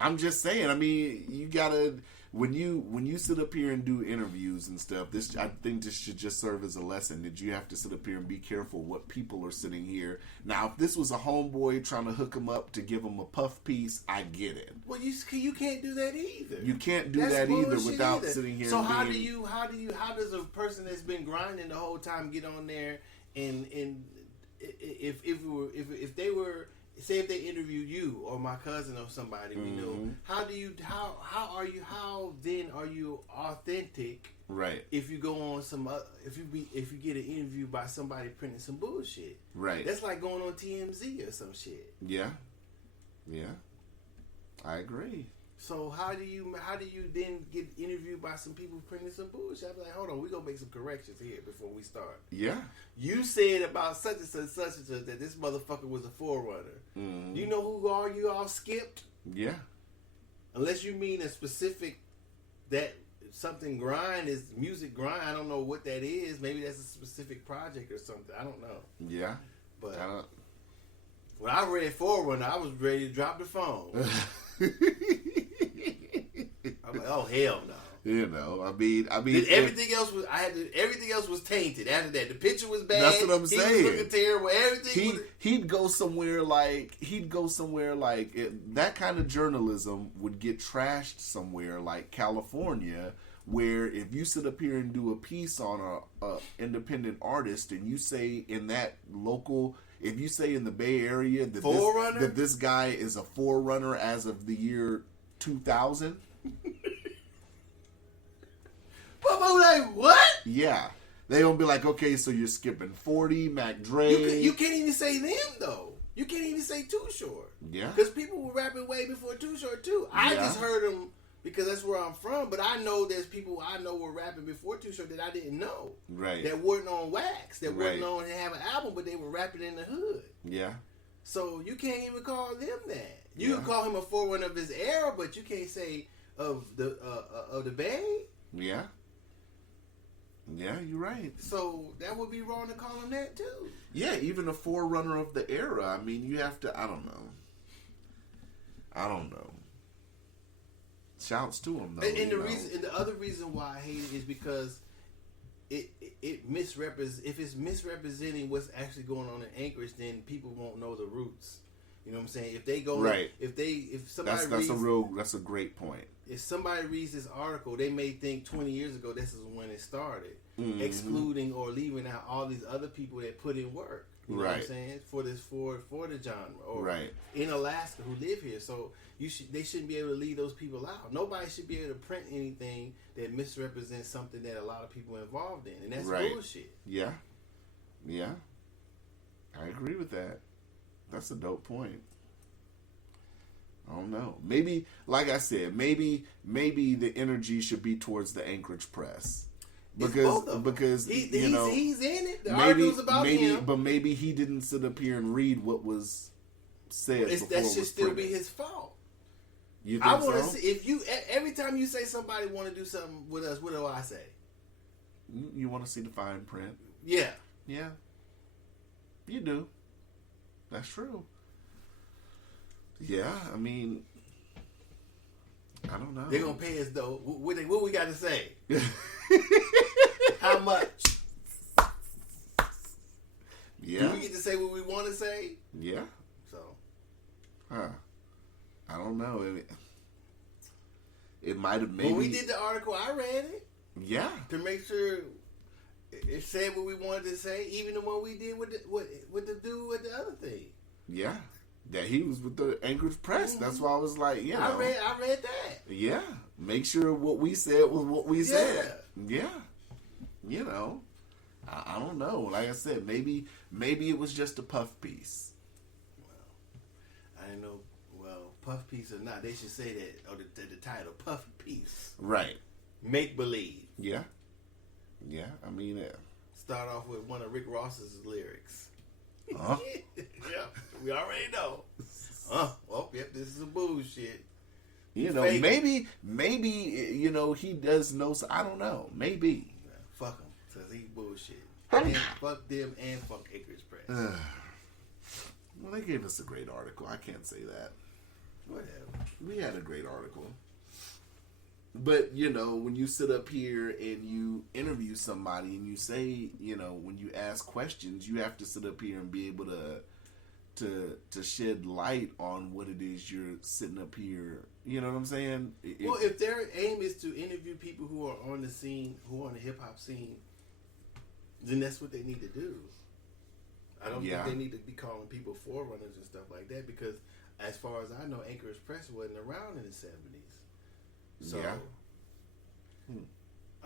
I'm just saying. I mean, you gotta when you sit up here and do interviews and stuff. I think this should just serve as a lesson that you have to sit up here and be careful what people are sitting here. Now, if this was a homeboy trying to hook him up to give him a puff piece, I get it. Well, you can't do that either. You can't do That's that either bullshit without either. sitting here. So and how being, how does a person that's been grinding the whole time get on there and if they were, say if they interviewed you or my cousin or somebody we know, how then are you authentic? Right. If you go on if you get an interview by somebody printing some bullshit. Right. That's like going on TMZ or some shit. Yeah. Yeah. I agree. So how do you then get interviewed by some people printing some bullshit? I'm like, hold on, we're gonna make some corrections here before we start. Yeah. You said about such and such that this motherfucker was a forerunner. Mm. You know who are you all skipped? Yeah. Unless you mean a specific that something grind is music grind. I don't know what that is. Maybe that's a specific project or something. I don't know. Yeah. But when I read Forerunner, I was ready to drop the phone. I'm like, oh hell no. You know, I mean, everything else was tainted. After that, the picture was bad. That's what I'm saying. He was looking terrible. Everything. He'd go somewhere like that kind of journalism would get trashed somewhere like California, where if you sit up here and do a piece on a independent artist and you say in that local. If you say in the Bay Area that this guy is a forerunner as of the year 2000, but like what? Yeah, they gonna be like, okay, so you're skipping 40, Mac Dre. You can't even say them though. You can't even say Too Short. Yeah, because people were rapping way before Too Short too. I just heard them because that's where I'm from. But I know there's people I know were rapping before Too Short that I didn't know. Right. That weren't on wax. That weren't on to have an album, but they were rapping in the hood. Yeah. So you can't even call them that. You can call him a forerunner of his era, but you can't say of the Bay. Yeah. Yeah, you're right. So that would be wrong to call him that too. Yeah, even a forerunner of the era. I mean, you have to. I don't know. Shouts to him though. And the other reason why I hate it is because it misrepresents. If it's misrepresenting what's actually going on in Anchorage, then people won't know the roots. You know what I'm saying? If they go right, if somebody that's a great point. If somebody reads this article, they may think 20 years ago this is when it started, excluding or leaving out all these other people that put in work. You know what I'm saying? For this for the genre or in Alaska who live here. So they shouldn't be able to leave those people out. Nobody should be able to print anything that misrepresents something that a lot of people are involved in, and that's bullshit. Yeah. Yeah. I agree with that. That's a dope point. I don't know. Maybe, like I said, maybe the energy should be towards the Anchorage Press. Because he's in it. The article's about him. But maybe he didn't sit up here and read what was said. That should still be his fault. You think I want to see if you every time you say somebody want to do something with us. What do I say? You want to see the fine print? Yeah. Yeah. You do. That's true. Yeah, I mean, I don't know. They're gonna pay us though. What we got to say? How much? Yeah. Do we get to say what we want to say? Yeah. So. I don't know. It might have maybe. When we did the article, I read it. Yeah. To make sure it said what we wanted to say, even the one we did with the dude with the other thing. Yeah. That he was with the Anchorage Press. That's why I was like, you know. I read that. Yeah. Make sure what we said was what we said. Yeah. You know. I don't know. Like I said, maybe it was just a puff piece. Well, I didn't know. Well, puff piece or not, they should say that, or the title, puff piece. Right. Make believe. Yeah. Yeah. I mean, Start off with one of Rick Ross's lyrics. huh? Yeah, we already know. Well, yep, this is a bullshit. You know, Fake. maybe you know he does know. I don't know. Maybe. Yeah, fuck him, cause he bullshit. And fuck them and fuck Acres Press. Well, they gave us a great article. I can't say that. Whatever. We had a great article. But, you know, when you sit up here and you interview somebody and you say, you know, when you ask questions, you have to sit up here and be able to shed light on what it is you're sitting up here. You know what I'm saying? Well, if their aim is to interview people who are on the scene, who are on the hip hop scene, then that's what they need to do. I don't think they need to be calling people forerunners and stuff like that, because as far as I know, Acres Press wasn't around in the 70s. So,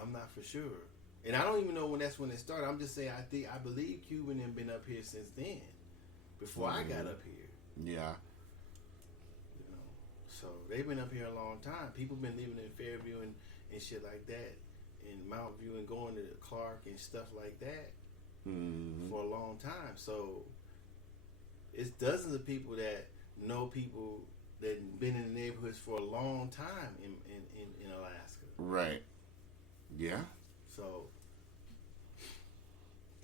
I'm not for sure. And I don't even know when it started. I'm just saying, I believe Cuban have been up here since then, before I got up here. Yeah. You know, so they've been up here a long time. People been living in Fairview and shit like that, in Mount View, and going to Clark and stuff like that for a long time. So it's dozens of people that know people that been in the neighborhoods for a long time in Alaska. Right. Yeah. So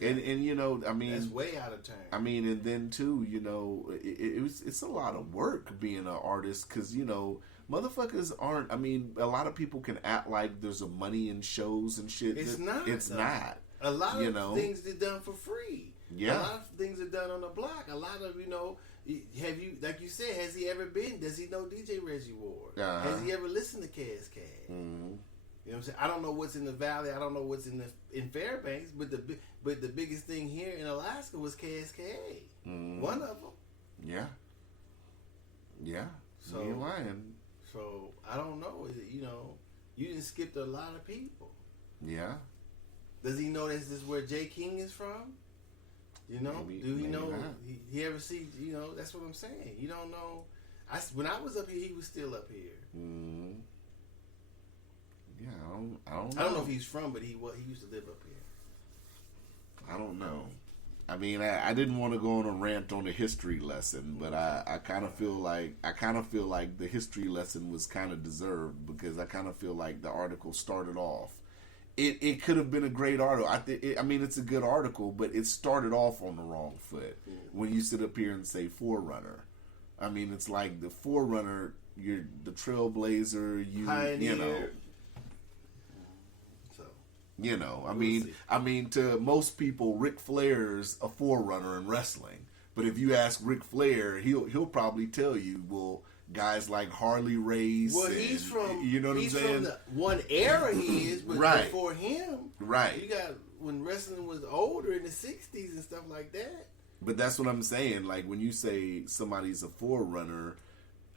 and you know, I mean, that's way out of turn. I mean, and then too, you know, it's a lot of work being an artist, because, you know, motherfuckers aren't. I mean, a lot of people can act like there's a money in shows and shit. It's not. It's not. A lot of know? things are done for free. Yeah. A lot of things are done on the block. A lot of, you know, have you, like you said, has he ever been? Does he know DJ Reggie Ward? Has he ever listened to Cass Cash? Mm-hmm. You know what I'm saying? I don't know what's in the Valley. I don't know what's in Fairbanks. But the biggest thing here in Alaska was Cass Cash. Mm-hmm. One of them. Yeah. Yeah. So you ain't lying. So I don't know. You know, you didn't skip a lot of people. Yeah. Does he know this is where Jay King is from? You know, do he know? He ever see? You know, that's what I'm saying. You don't know. When I was up here, he was still up here. Mm-hmm. Yeah, I don't know. I don't know if he's from, but he used to live up here. I don't know. I mean, I didn't want to go on a rant on a history lesson, but I kind of feel like the history lesson was kind of deserved, because I kind of feel like the article started off. It could have been a great article. I mean, it's a good article, but it started off on the wrong foot. When you sit up here and say Forerunner, I mean, it's like the Forerunner, you're the trailblazer, Pioneer. you know. So, you know, we'll I mean, to most people, Ric Flair's a forerunner in wrestling. But if you ask Ric Flair, he'll probably tell you, well, guys like Harley Race. Well, he's from, you know what I'm saying? From the one era he is, but Right. before him, Right. You got when wrestling was older in the '60s and stuff like that. But that's what I'm saying. Like, when you say somebody's a forerunner,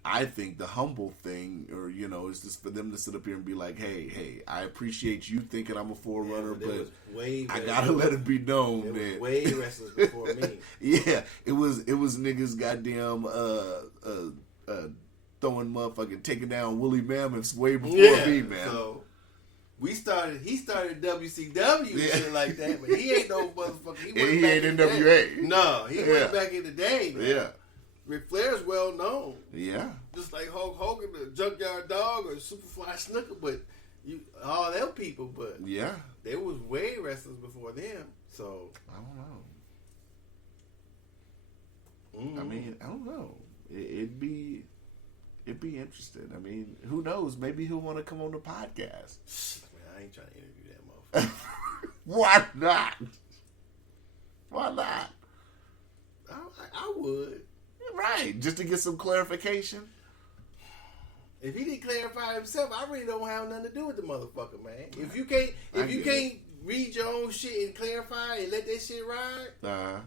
I think the humble thing, or, you know, is just for them to sit up here and be like, hey, I appreciate you thinking I'm a forerunner, but I gotta let it be known that way wrestlers before me. Yeah, it was niggas goddamn throwing motherfucking taking down woolly mammoths way before me, man. So he started WCW and shit like that, but he ain't no motherfucker. He ain't NWA. No, he went back in the day, man. Yeah. Ric Flair's well known. Yeah. Just like Hulk Hogan, the Junkyard Dog, or Superfly Snooker, but all them people, but yeah, there was way wrestlers before them. So I don't know. Mm-hmm. I mean, I don't know. It'd be interesting. I mean, who knows? Maybe he'll want to come on the podcast. Man, I ain't trying to interview that motherfucker. Why not? Why not? I would. Right, just to get some clarification. If he didn't clarify himself, I really don't have nothing to do with the motherfucker, man. If you can't read your own shit and clarify and let that shit ride, No.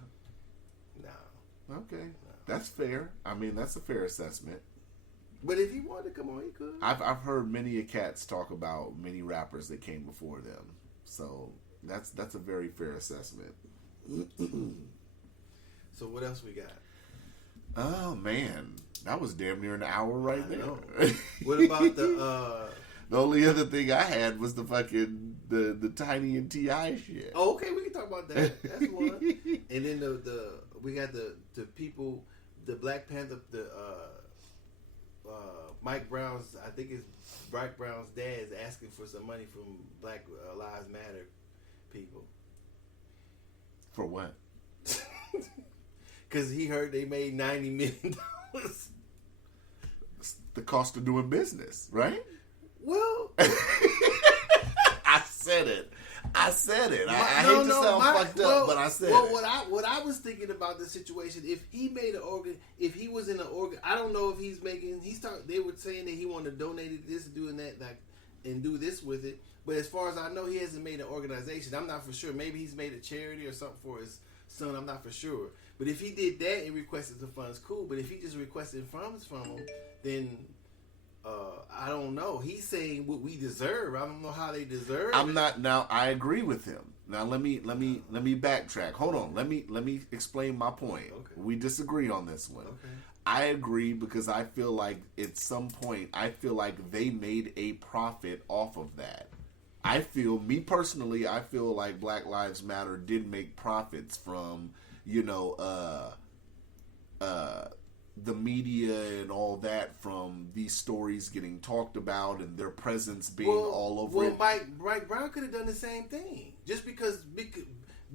Okay, No. that's fair. I mean, that's a fair assessment. But if he wanted to come on, he could. I've heard many cats talk about many rappers that came before them, so that's a very fair assessment. So what else we got? Oh man, That was damn near an hour right I there. know. What about the? The only other thing I had was the fucking the Tiny and T.I. shit. Oh, okay, we can talk about that. That's one. And then we got the people, the Black Panther, Mike Brown's, I think it's Mike Brown's dad is asking for some money from Black Lives Matter people. For what? Because he heard they made $90 million. It's the cost of doing business, right? Well, I said it. I hate to sound fucked up, but I said it. What I was thinking about the situation, if he made if he was in an organ, I don't know if he's making. They were saying that he wanted to donate this, doing that, like, and do this with it. But as far as I know, he hasn't made an organization. I'm not for sure. Maybe he's made a charity or something for his son. I'm not for sure. But if he did that and requested the funds, cool. But if he just requested funds from him, then I don't know. He's saying what we deserve. I don't know how they deserve. I'm not. Now I agree with him. Now let me backtrack. Hold on. Let me explain my point. Okay. We disagree on this one. Okay. I agree because I feel like at some point they made a profit off of that. I feel like Black Lives Matter did make profits from, the media and all that, from these stories getting talked about and their presence being all over it. Mike Brown could have done the same thing. Just because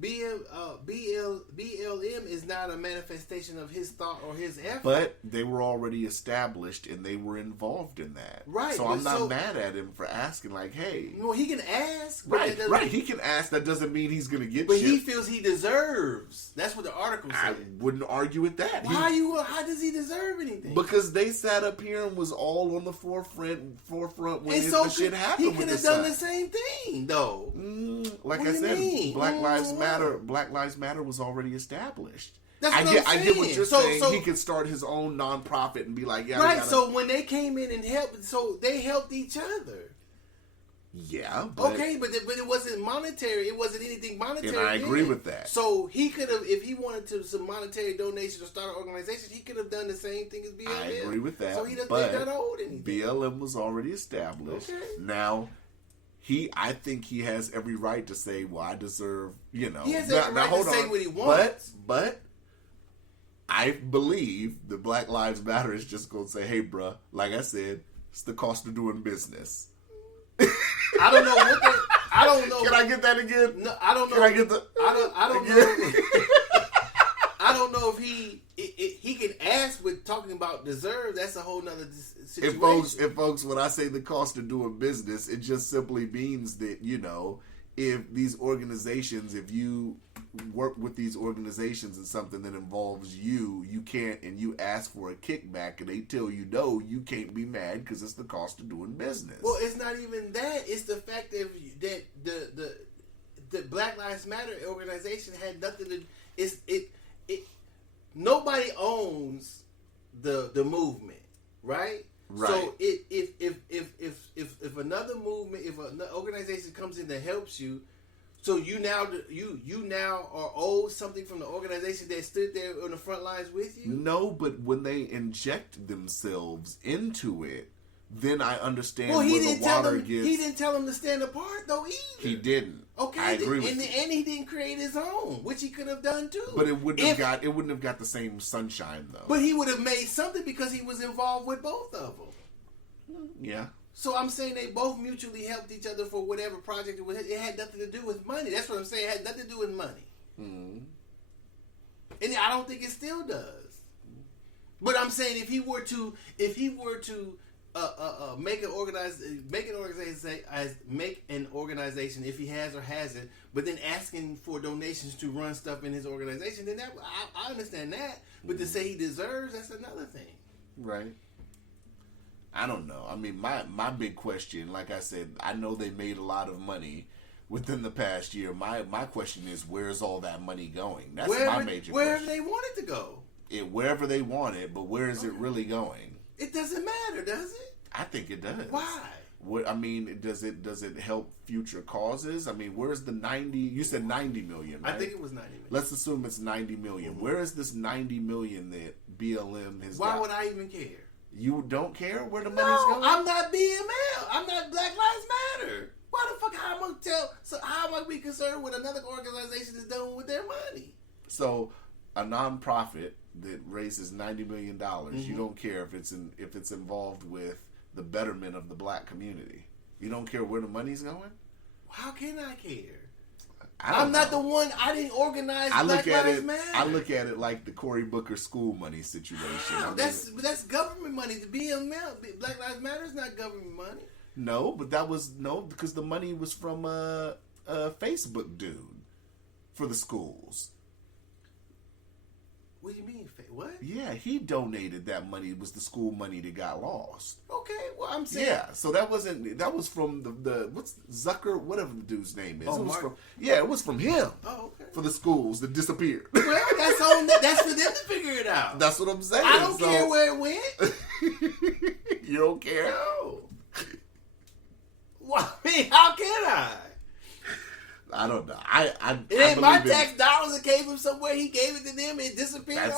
BLM is not a manifestation of his thought or his effort. But they were already established and they were involved in that. Right. So I'm not mad at him for asking, like, hey. Well, he can ask. Right. He can ask. That doesn't mean he's going to get But shit. he feels he deserves. That's what the article said. I wouldn't argue with that. How does he deserve anything? Because they sat up here and was all on the forefront when the shit happened. He could have done the same thing, though. Like what I do you said, mean? Black Lives Matter. Black Lives Matter was already established. That's what I get what you're saying. So, he could start his own nonprofit and be like, yeah, right. So when they came in and helped, so they helped each other. Yeah. But, okay, but it wasn't monetary. It wasn't anything monetary. And I agree with that. So he could have, if he wanted to some monetary donations or start an organization, he could have done the same thing as BLM. I agree with that. So he doesn't but hold anything. BLM was already established. Okay. Now, I think he has every right to say, well, I deserve, He has every right to say what he wants. But I believe the Black Lives Matter is just going to say, hey, bruh, like I said, it's the cost of doing business. I don't know I don't know. Can I get that again? No, I don't know. Can I get the? I don't know. I don't know if he can ask with talking about deserve. That's a whole nother situation. If folks, when I say the cost of doing business, it just simply means that, if these organizations, if you work with these organizations and something that involves you can't, and you ask for a kickback and they tell you no, you can't be mad because it's the cost of doing business. Well, it's not even that. It's the fact that the Black Lives Matter organization had nothing to. Nobody owns the movement, right? Right. So if another movement, if an organization comes in that helps you, so you now are owed something from the organization that stood there on the front lines with you? No, but when they inject themselves into it, then I understand Well, where the water gets. He didn't tell him to stand apart though either. He didn't. Okay, I agree with you. And he didn't create his own, which he could have done too. But it wouldn't have got the same sunshine though. But he would have made something because he was involved with both of them. Yeah. So I'm saying they both mutually helped each other for whatever project it was. It had nothing to do with money. That's what I'm saying. It had nothing to do with money. Mm-hmm. And I don't think it still does. But I'm saying if he were to make an organization if he has or hasn't, but then asking for donations to run stuff in his organization, then I understand that. But to say he deserves, that's another thing. Right. I don't know. I mean, my big question, like I said, I know they made a lot of money within the past year. My question is, where's all that money going? That's my major question. Wherever they want it to go. Wherever they want it, but where is it really going? It doesn't matter, does it? I think it does. Why? What I mean, does it help future causes? I mean, where's the 90? You said 90 million, right? I think it was 90 million. Let's assume it's 90 million. Mm-hmm. Where is this 90 million that BLM has Why got? would I even care? You don't care where the money's No, going? I'm not BML. I'm not Black Lives Matter. Why the fuck? How am I gonna tell? So how am I be concerned with another organization is doing with their money? So, a nonprofit that raises $90 million, you don't care if it's involved with the betterment of the black community. You don't care where the money's going? How can I care? I'm not the one. I didn't organize Black Lives Matter. I look at it like the Cory Booker school money situation. How? That's government money. The BML, Black Lives Matter is not government money. No, but because the money was from a Facebook dude for the schools. What do you mean? What? Yeah, he donated that money. It was the school money that got lost. Okay, well I'm saying. Yeah, so that was from the what's Zucker, whatever the dude's name is. Oh, it was Mark? it was from him. Oh, okay. For the schools that disappeared. Well, that's for them to figure it out. That's what I'm saying. I don't care where it went. You don't care? No. Well, I mean, how can I? I don't know. It ain't my tax dollars that came from somewhere. He gave it to them. It disappeared.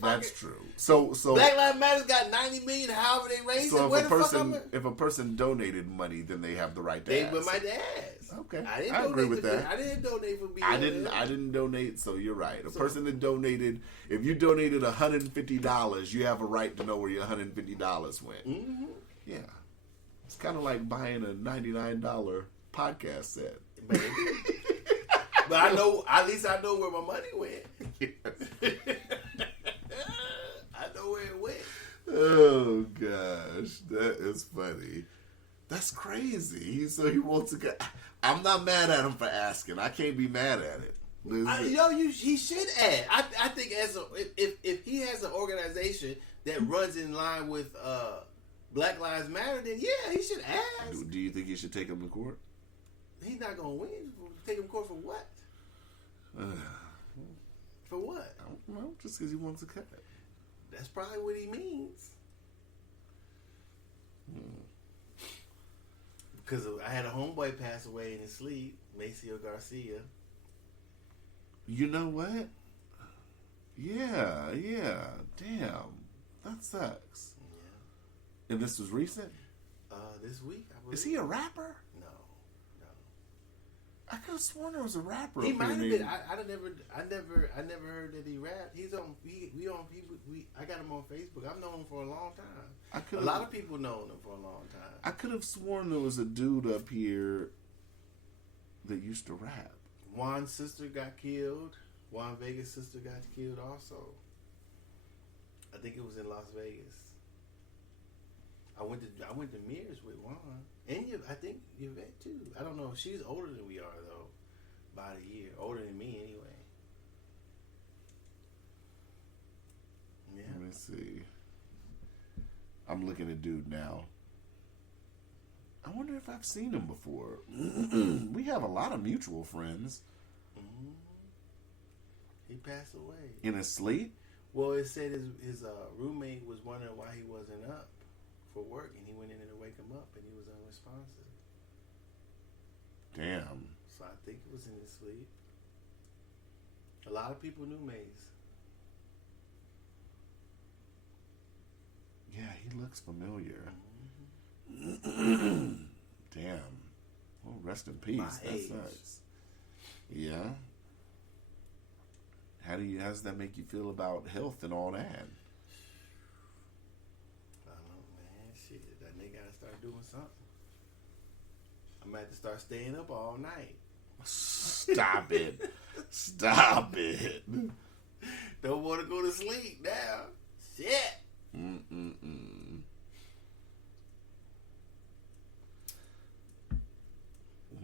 That's true. So Black Lives Matter's got 90 million. However they raised it. Where the fuck if a person donated money, then they have the right to ask. They might ask. Okay, I agree with that. I didn't donate for BLM. I didn't donate. So you're right. A person that donated, if you donated $150, you have a right to know where your $150 went. Mm-hmm. Yeah, it's kind of like buying a $99 podcast set. Maybe. But I know, at least I know where my money went. I know where it went. Oh gosh, that is funny. That's crazy. So he wants to go. I'm not mad at him for asking. I can't be mad at it. He should add. I think if he has an organization that runs in line with Black Lives Matter, then yeah, he should ask. Do you think he should take him to court? He's not gonna win. Take him to court for what? For what? I don't know. Just because he wants to cut it. That's probably what he means. Because I had a homeboy pass away in his sleep, Maceo Garcia. You know what? Yeah. Damn, that sucks. Yeah. And this was recent. This week. I believe. Is he a rapper? No. I could have sworn there was a rapper. He might have been. I never heard that he rapped. He's on. I got him on Facebook. I've known him for a long time. A lot of people know him for a long time. I could have sworn there was a dude up here that used to rap. Juan's sister got killed. Juan Vega's sister got killed also. I think it was in Las Vegas. I went to Mears with Juan. And I think Yvette too. I don't know. She's older than we are though. About a year. Older than me anyway. Yeah. Let me see. I'm looking at dude now. I wonder if I've seen him before. We have a lot of mutual friends. Mm-hmm. He passed away. In his sleep? Well, it said his roommate was wondering why he wasn't up for work, and he went in there to wake him up, and he was unresponsive. Damn. So I think it was in his sleep. A lot of people knew Mace. Yeah, he looks familiar. Mm-hmm. Damn. Well, rest in peace. That sucks. Yeah. How does that make you feel about health and all that? I don't know, man. Shit, that nigga gotta start doing something. I'm gonna have to start staying up all night. Stop it. Stop it. Don't want to go to sleep now. Shit.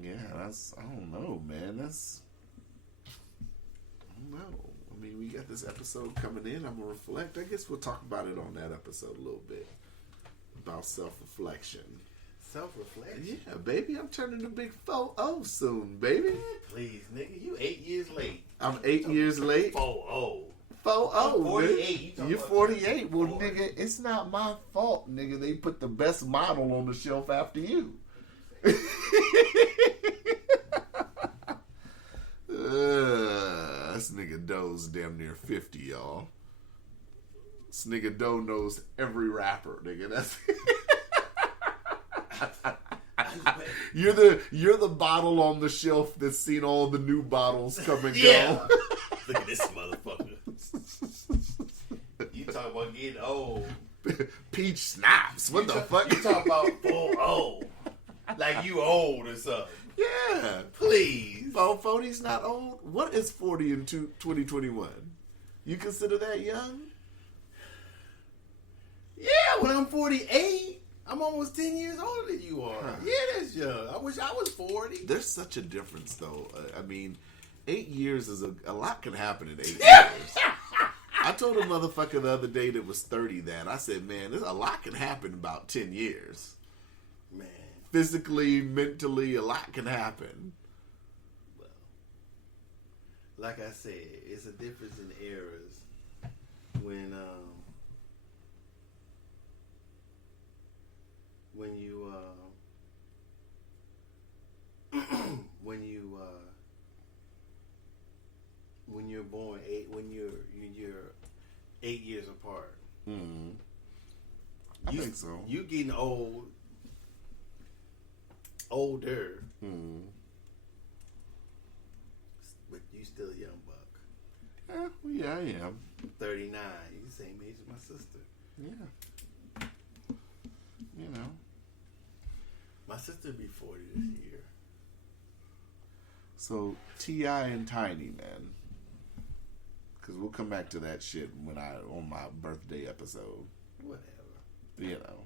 Yeah, I don't know, man. I don't know. I mean, we got this episode coming in. I'm going to reflect. I guess we'll talk about it on that episode a little bit. About self-reflection. Self-reflection? Yeah, baby. I'm turning to big 4-0 soon, baby. Please, nigga. You 8 years late. I'm 8 years late. 4-0. I'm 48. You're 48. Well, nigga, it's not my fault, nigga. They put the best model on the shelf after you. This nigga Doe's damn near 50, y'all. This nigga Doe knows every rapper, nigga. That's you're the bottle on the shelf that's seen all the new bottles come and go. Look at this motherfucker. You talking about getting old? Peach snaps. What the fuck? You talking about full old? Like you old or something? Yeah. Please. 40's not old. What is 40 in 2021? You consider that young? Yeah, when I'm 48, I'm almost 10 years older than you are. Huh. Yeah, that's young. I wish I was 40. There's such a difference, though. I mean, 8 years is a lot can happen in 8 years. I told a motherfucker the other day that was 30 that. I said, man, there's a lot can happen in about 10 years. Man. Physically, mentally, a lot can happen. Well, like I said, it's a difference in eras when when you're born when you're 8 years apart. Mm-hmm. I think so. You getting older, but you still a young buck. Yeah, I am. 39. You the same age as my sister. Yeah. You know. My sister be 40 this year. So T.I. and Tiny, man. Because we'll come back to that shit on my birthday episode. Whatever. You know.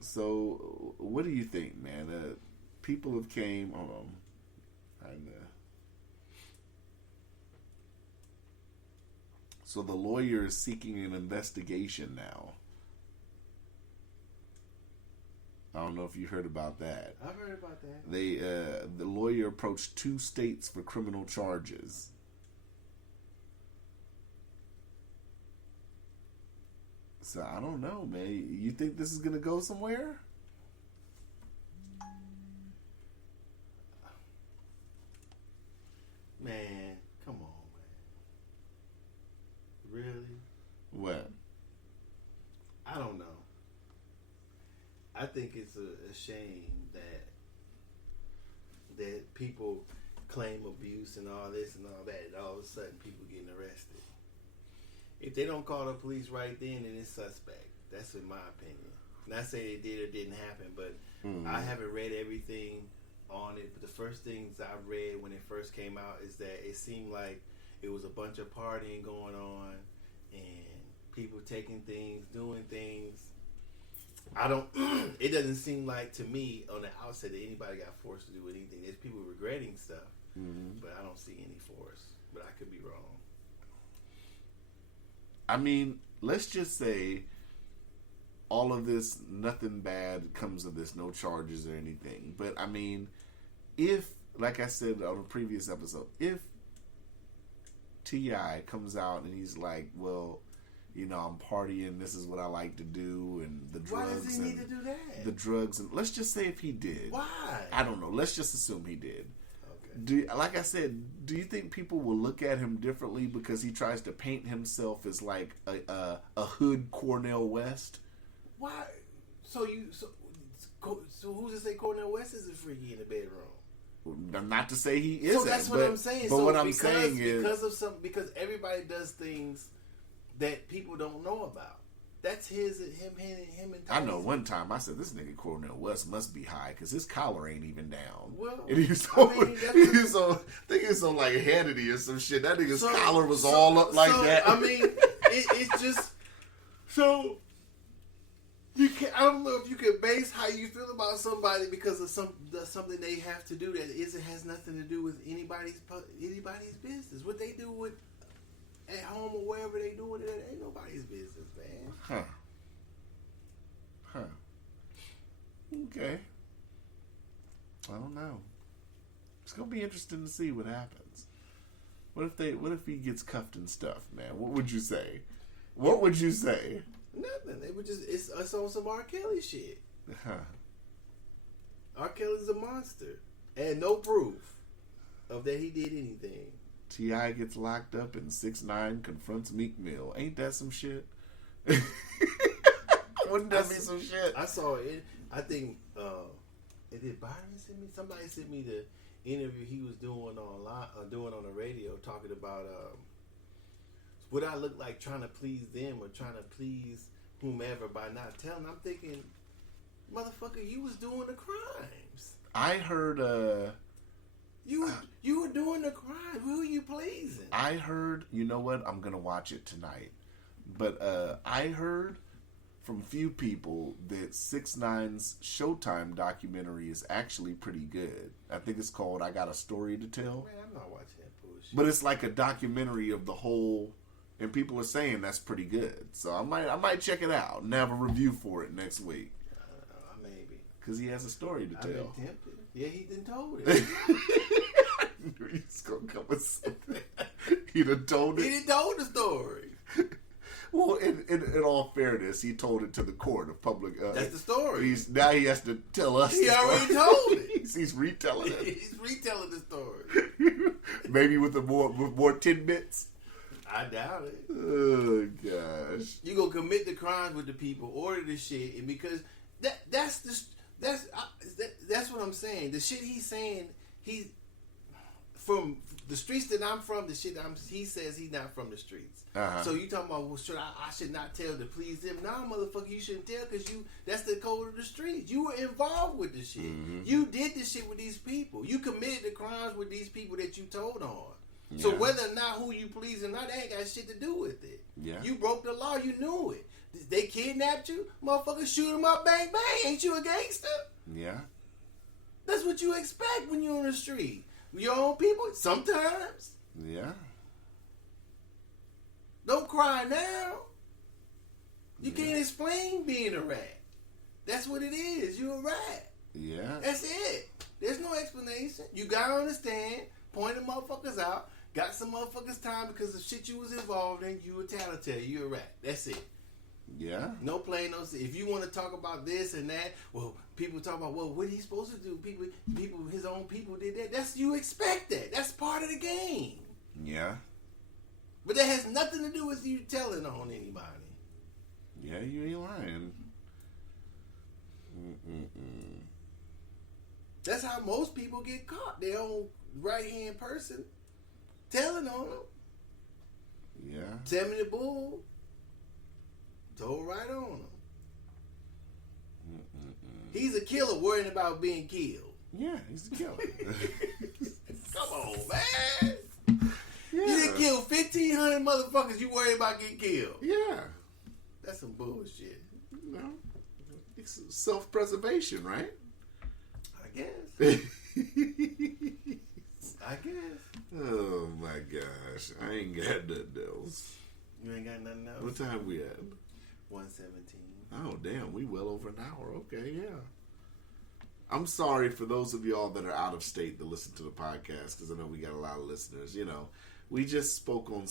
So, what do you think, man? People have came. Hold on. So the lawyer is seeking an investigation now. I don't know if you heard about that. I've heard about that. The lawyer approached 2 states for criminal charges. So I don't know, man. You think this is gonna go somewhere? Man, come on, man. Really? What? I don't know. I think it's a shame that people claim abuse and all this and all that, and all of a sudden people getting arrested. If they don't call the police right then it's suspect. That's in my opinion. Not saying it did or didn't happen, but I haven't read everything on it. But the first things I read when it first came out is that it seemed like it was a bunch of partying going on and people taking things, doing things. It doesn't seem like to me on the outset that anybody got forced to do anything. There's people regretting stuff, but I don't see any force. But I could be wrong. I mean, let's just say all of this, nothing bad comes of this, no charges or anything. But I mean, if, like I said on a previous episode, if T.I. comes out and he's like, well, you know, I'm partying, this is what I like to do, and the drugs. Why does he need to do that? The drugs, and let's just say if he did. Why? I don't know. Let's just assume he did. Like I said, do you think people will look at him differently because he tries to paint himself as like a hood Cornel West? Why? So who's to say Cornel West is a freaky in the bedroom? Not to say he isn't. So that's what I'm saying. But so what I'm saying is because everybody does things that people don't know about. That's him and Tyson. I know one time I said, this nigga Cornel West must be high because his collar ain't even down. Well, and he was on like Hannity or some shit. That nigga's collar was all up like that. I mean, it's just so you can. I don't know if you can base how you feel about somebody because of something they have to do that has nothing to do with anybody's business. What they do with at home or wherever they doing it, ain't nobody's business, man. Huh. Okay. I don't know. It's gonna be interesting to see what happens. What if he gets cuffed and stuff, man? What would you say? What would you say? Nothing. They would just it's us on some R. Kelly shit. Huh. R. Kelly's a monster, and no proof of that he did anything. T.I. gets locked up and 6ix9ine confronts Meek Mill. Ain't that some shit? Wouldn't that be some shit? I saw it. I think did Byron send me? Somebody sent me the interview he was doing on the radio, talking about would I look like trying to please them or trying to please whomever by not telling. I'm thinking, motherfucker, you was doing the crimes. I heard you were doing the crime. Who are you pleasing? I heard, you know what? I'm gonna watch it tonight. But I heard from few people that 6ix9ine's Showtime documentary is actually pretty good. I think it's called I Got a Story to Tell. Man, I'm not watching that bullshit. But it's like a documentary of the whole, and people are saying that's pretty good. So I might check it out and have a review for it next week. Maybe. Because he has a story to tell. I've been tempted. Yeah, he done told it. I knew he was going to come with something. He done told it. He done told the story. Well, in all fairness, he told it to the court of public. That's the story. Now he has to tell us. He already told it. He's retelling it. He's retelling the story. Maybe with more tidbits. I doubt it. Oh gosh! You gonna commit the crimes with the people, order the shit, and because that's what I'm saying. The shit he's saying, he's from the streets that I'm from. The shit he says he's not from the streets. Uh-huh. So you talking about, well, I should not tell to please them? Nah, motherfucker, you shouldn't tell because that's the code of the streets. You were involved with the shit. Mm-hmm. You did this shit with these people. You committed the crimes with these people that you told on. Yeah. So whether or not who you please or not, that ain't got shit to do with it. Yeah. You broke the law. You knew it. They kidnapped you. Motherfucker, shoot them up, bang, bang. Ain't you a gangster? Yeah. That's what you expect when you're on the street. Your own people, sometimes. Yeah. Don't cry now. You can't explain being a rat. That's what it is. You're a rat. Yeah. That's it. There's no explanation. You gotta understand. Point the motherfuckers out. Got some motherfuckers time because of shit you was involved in. You a tattletale. You a rat. That's it. Yeah. No play, no. If you want to talk about this and that, well, people talk about, well, what he supposed to do? People, his own people did that. That's you expect that. That's part of the game. Yeah. But that has nothing to do with you telling on anybody. Yeah, you ain't lying. Mm-mm-mm. That's how most people get caught. Their own right-hand person telling on them. Yeah. Tammy the Bull told right on him. Mm-mm-mm. He's a killer worrying about being killed. Yeah, he's a killer. Come on, man. Yeah. You done killed 1,500 motherfuckers. You worried about getting killed. Yeah. That's some bullshit. No. It's self-preservation, right? I guess. I guess. Oh my gosh. I ain't got nothing else. You ain't got nothing else? What time we at? 1:17. Oh, damn. We well over an hour. Okay, yeah. I'm sorry for those of y'all that are out of state that listen to the podcast, because I know we got a lot of listeners. You know, we just spoke on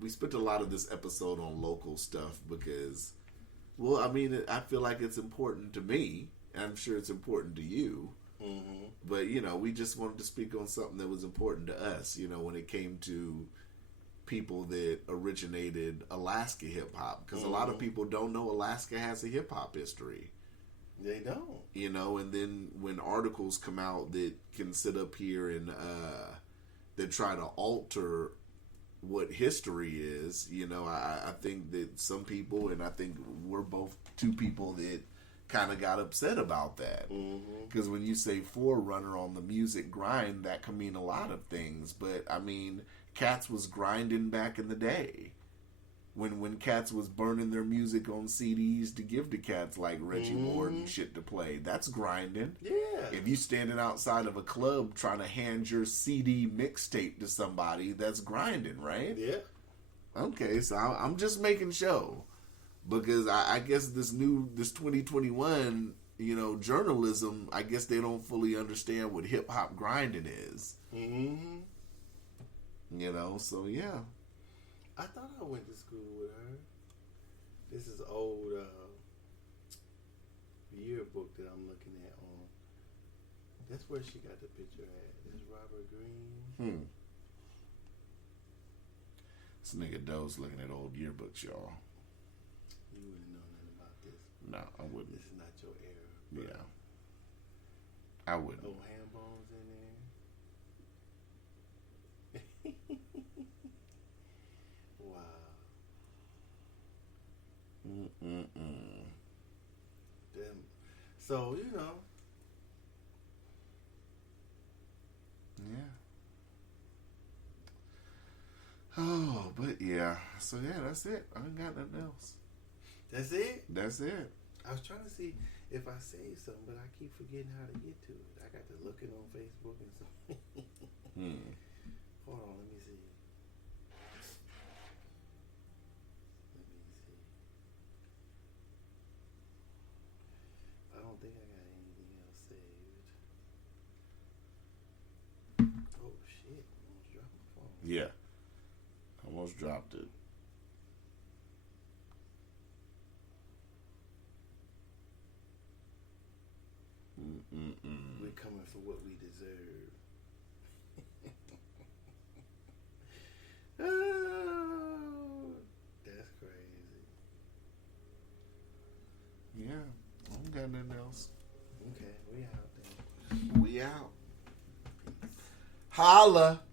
we spent a lot of this episode on local stuff because, well, I mean, I feel like it's important to me. And I'm sure it's important to you. Mm-hmm. But, you know, we just wanted to speak on something that was important to us, you know, when it came to people that originated Alaska hip-hop. Because a lot of people don't know Alaska has a hip-hop history. They don't. You know, and then when articles come out that can sit up here and that try to alter what history is, you know, I think that some people, and I think we're both two people that kind of got upset about that. Because when you say forerunner on the music grind, that can mean a lot of things. But, I mean, cats was grinding back in the day. When cats was burning their music on CDs to give to cats like Reggie Moore and shit to play. That's grinding. Yeah. If you standing outside of a club trying to hand your CD mixtape to somebody, that's grinding, right? Yeah. Okay, so I'm just making show. Because I guess this 2021, you know, journalism, I guess they don't fully understand what hip-hop grinding is. Mm-hmm. You know, so yeah. I thought I went to school with her. This is old yearbook that I'm looking at on. That's where she got the picture at. That's Robert Green. This nigga Doe's looking at old yearbooks, y'all. You wouldn't know nothing about this. No, I wouldn't. This is not your era. Yeah. I wouldn't. Old ham bones in there. Wow. Damn. So, you know. Yeah. Oh, but yeah. So yeah, that's it. I ain't got nothing else. That's it? That's it. I was trying to see if I saved something, but I keep forgetting how to get to it. I got to look it on Facebook and stuff. Hold on, let me see. I don't think I got anything else saved. Oh shit, almost dropped my phone. Yeah. Almost dropped it. We're coming for what we deserve. Oh, that's crazy. Yeah. I don't got nothing else. Okay, we out then. We out. Holla.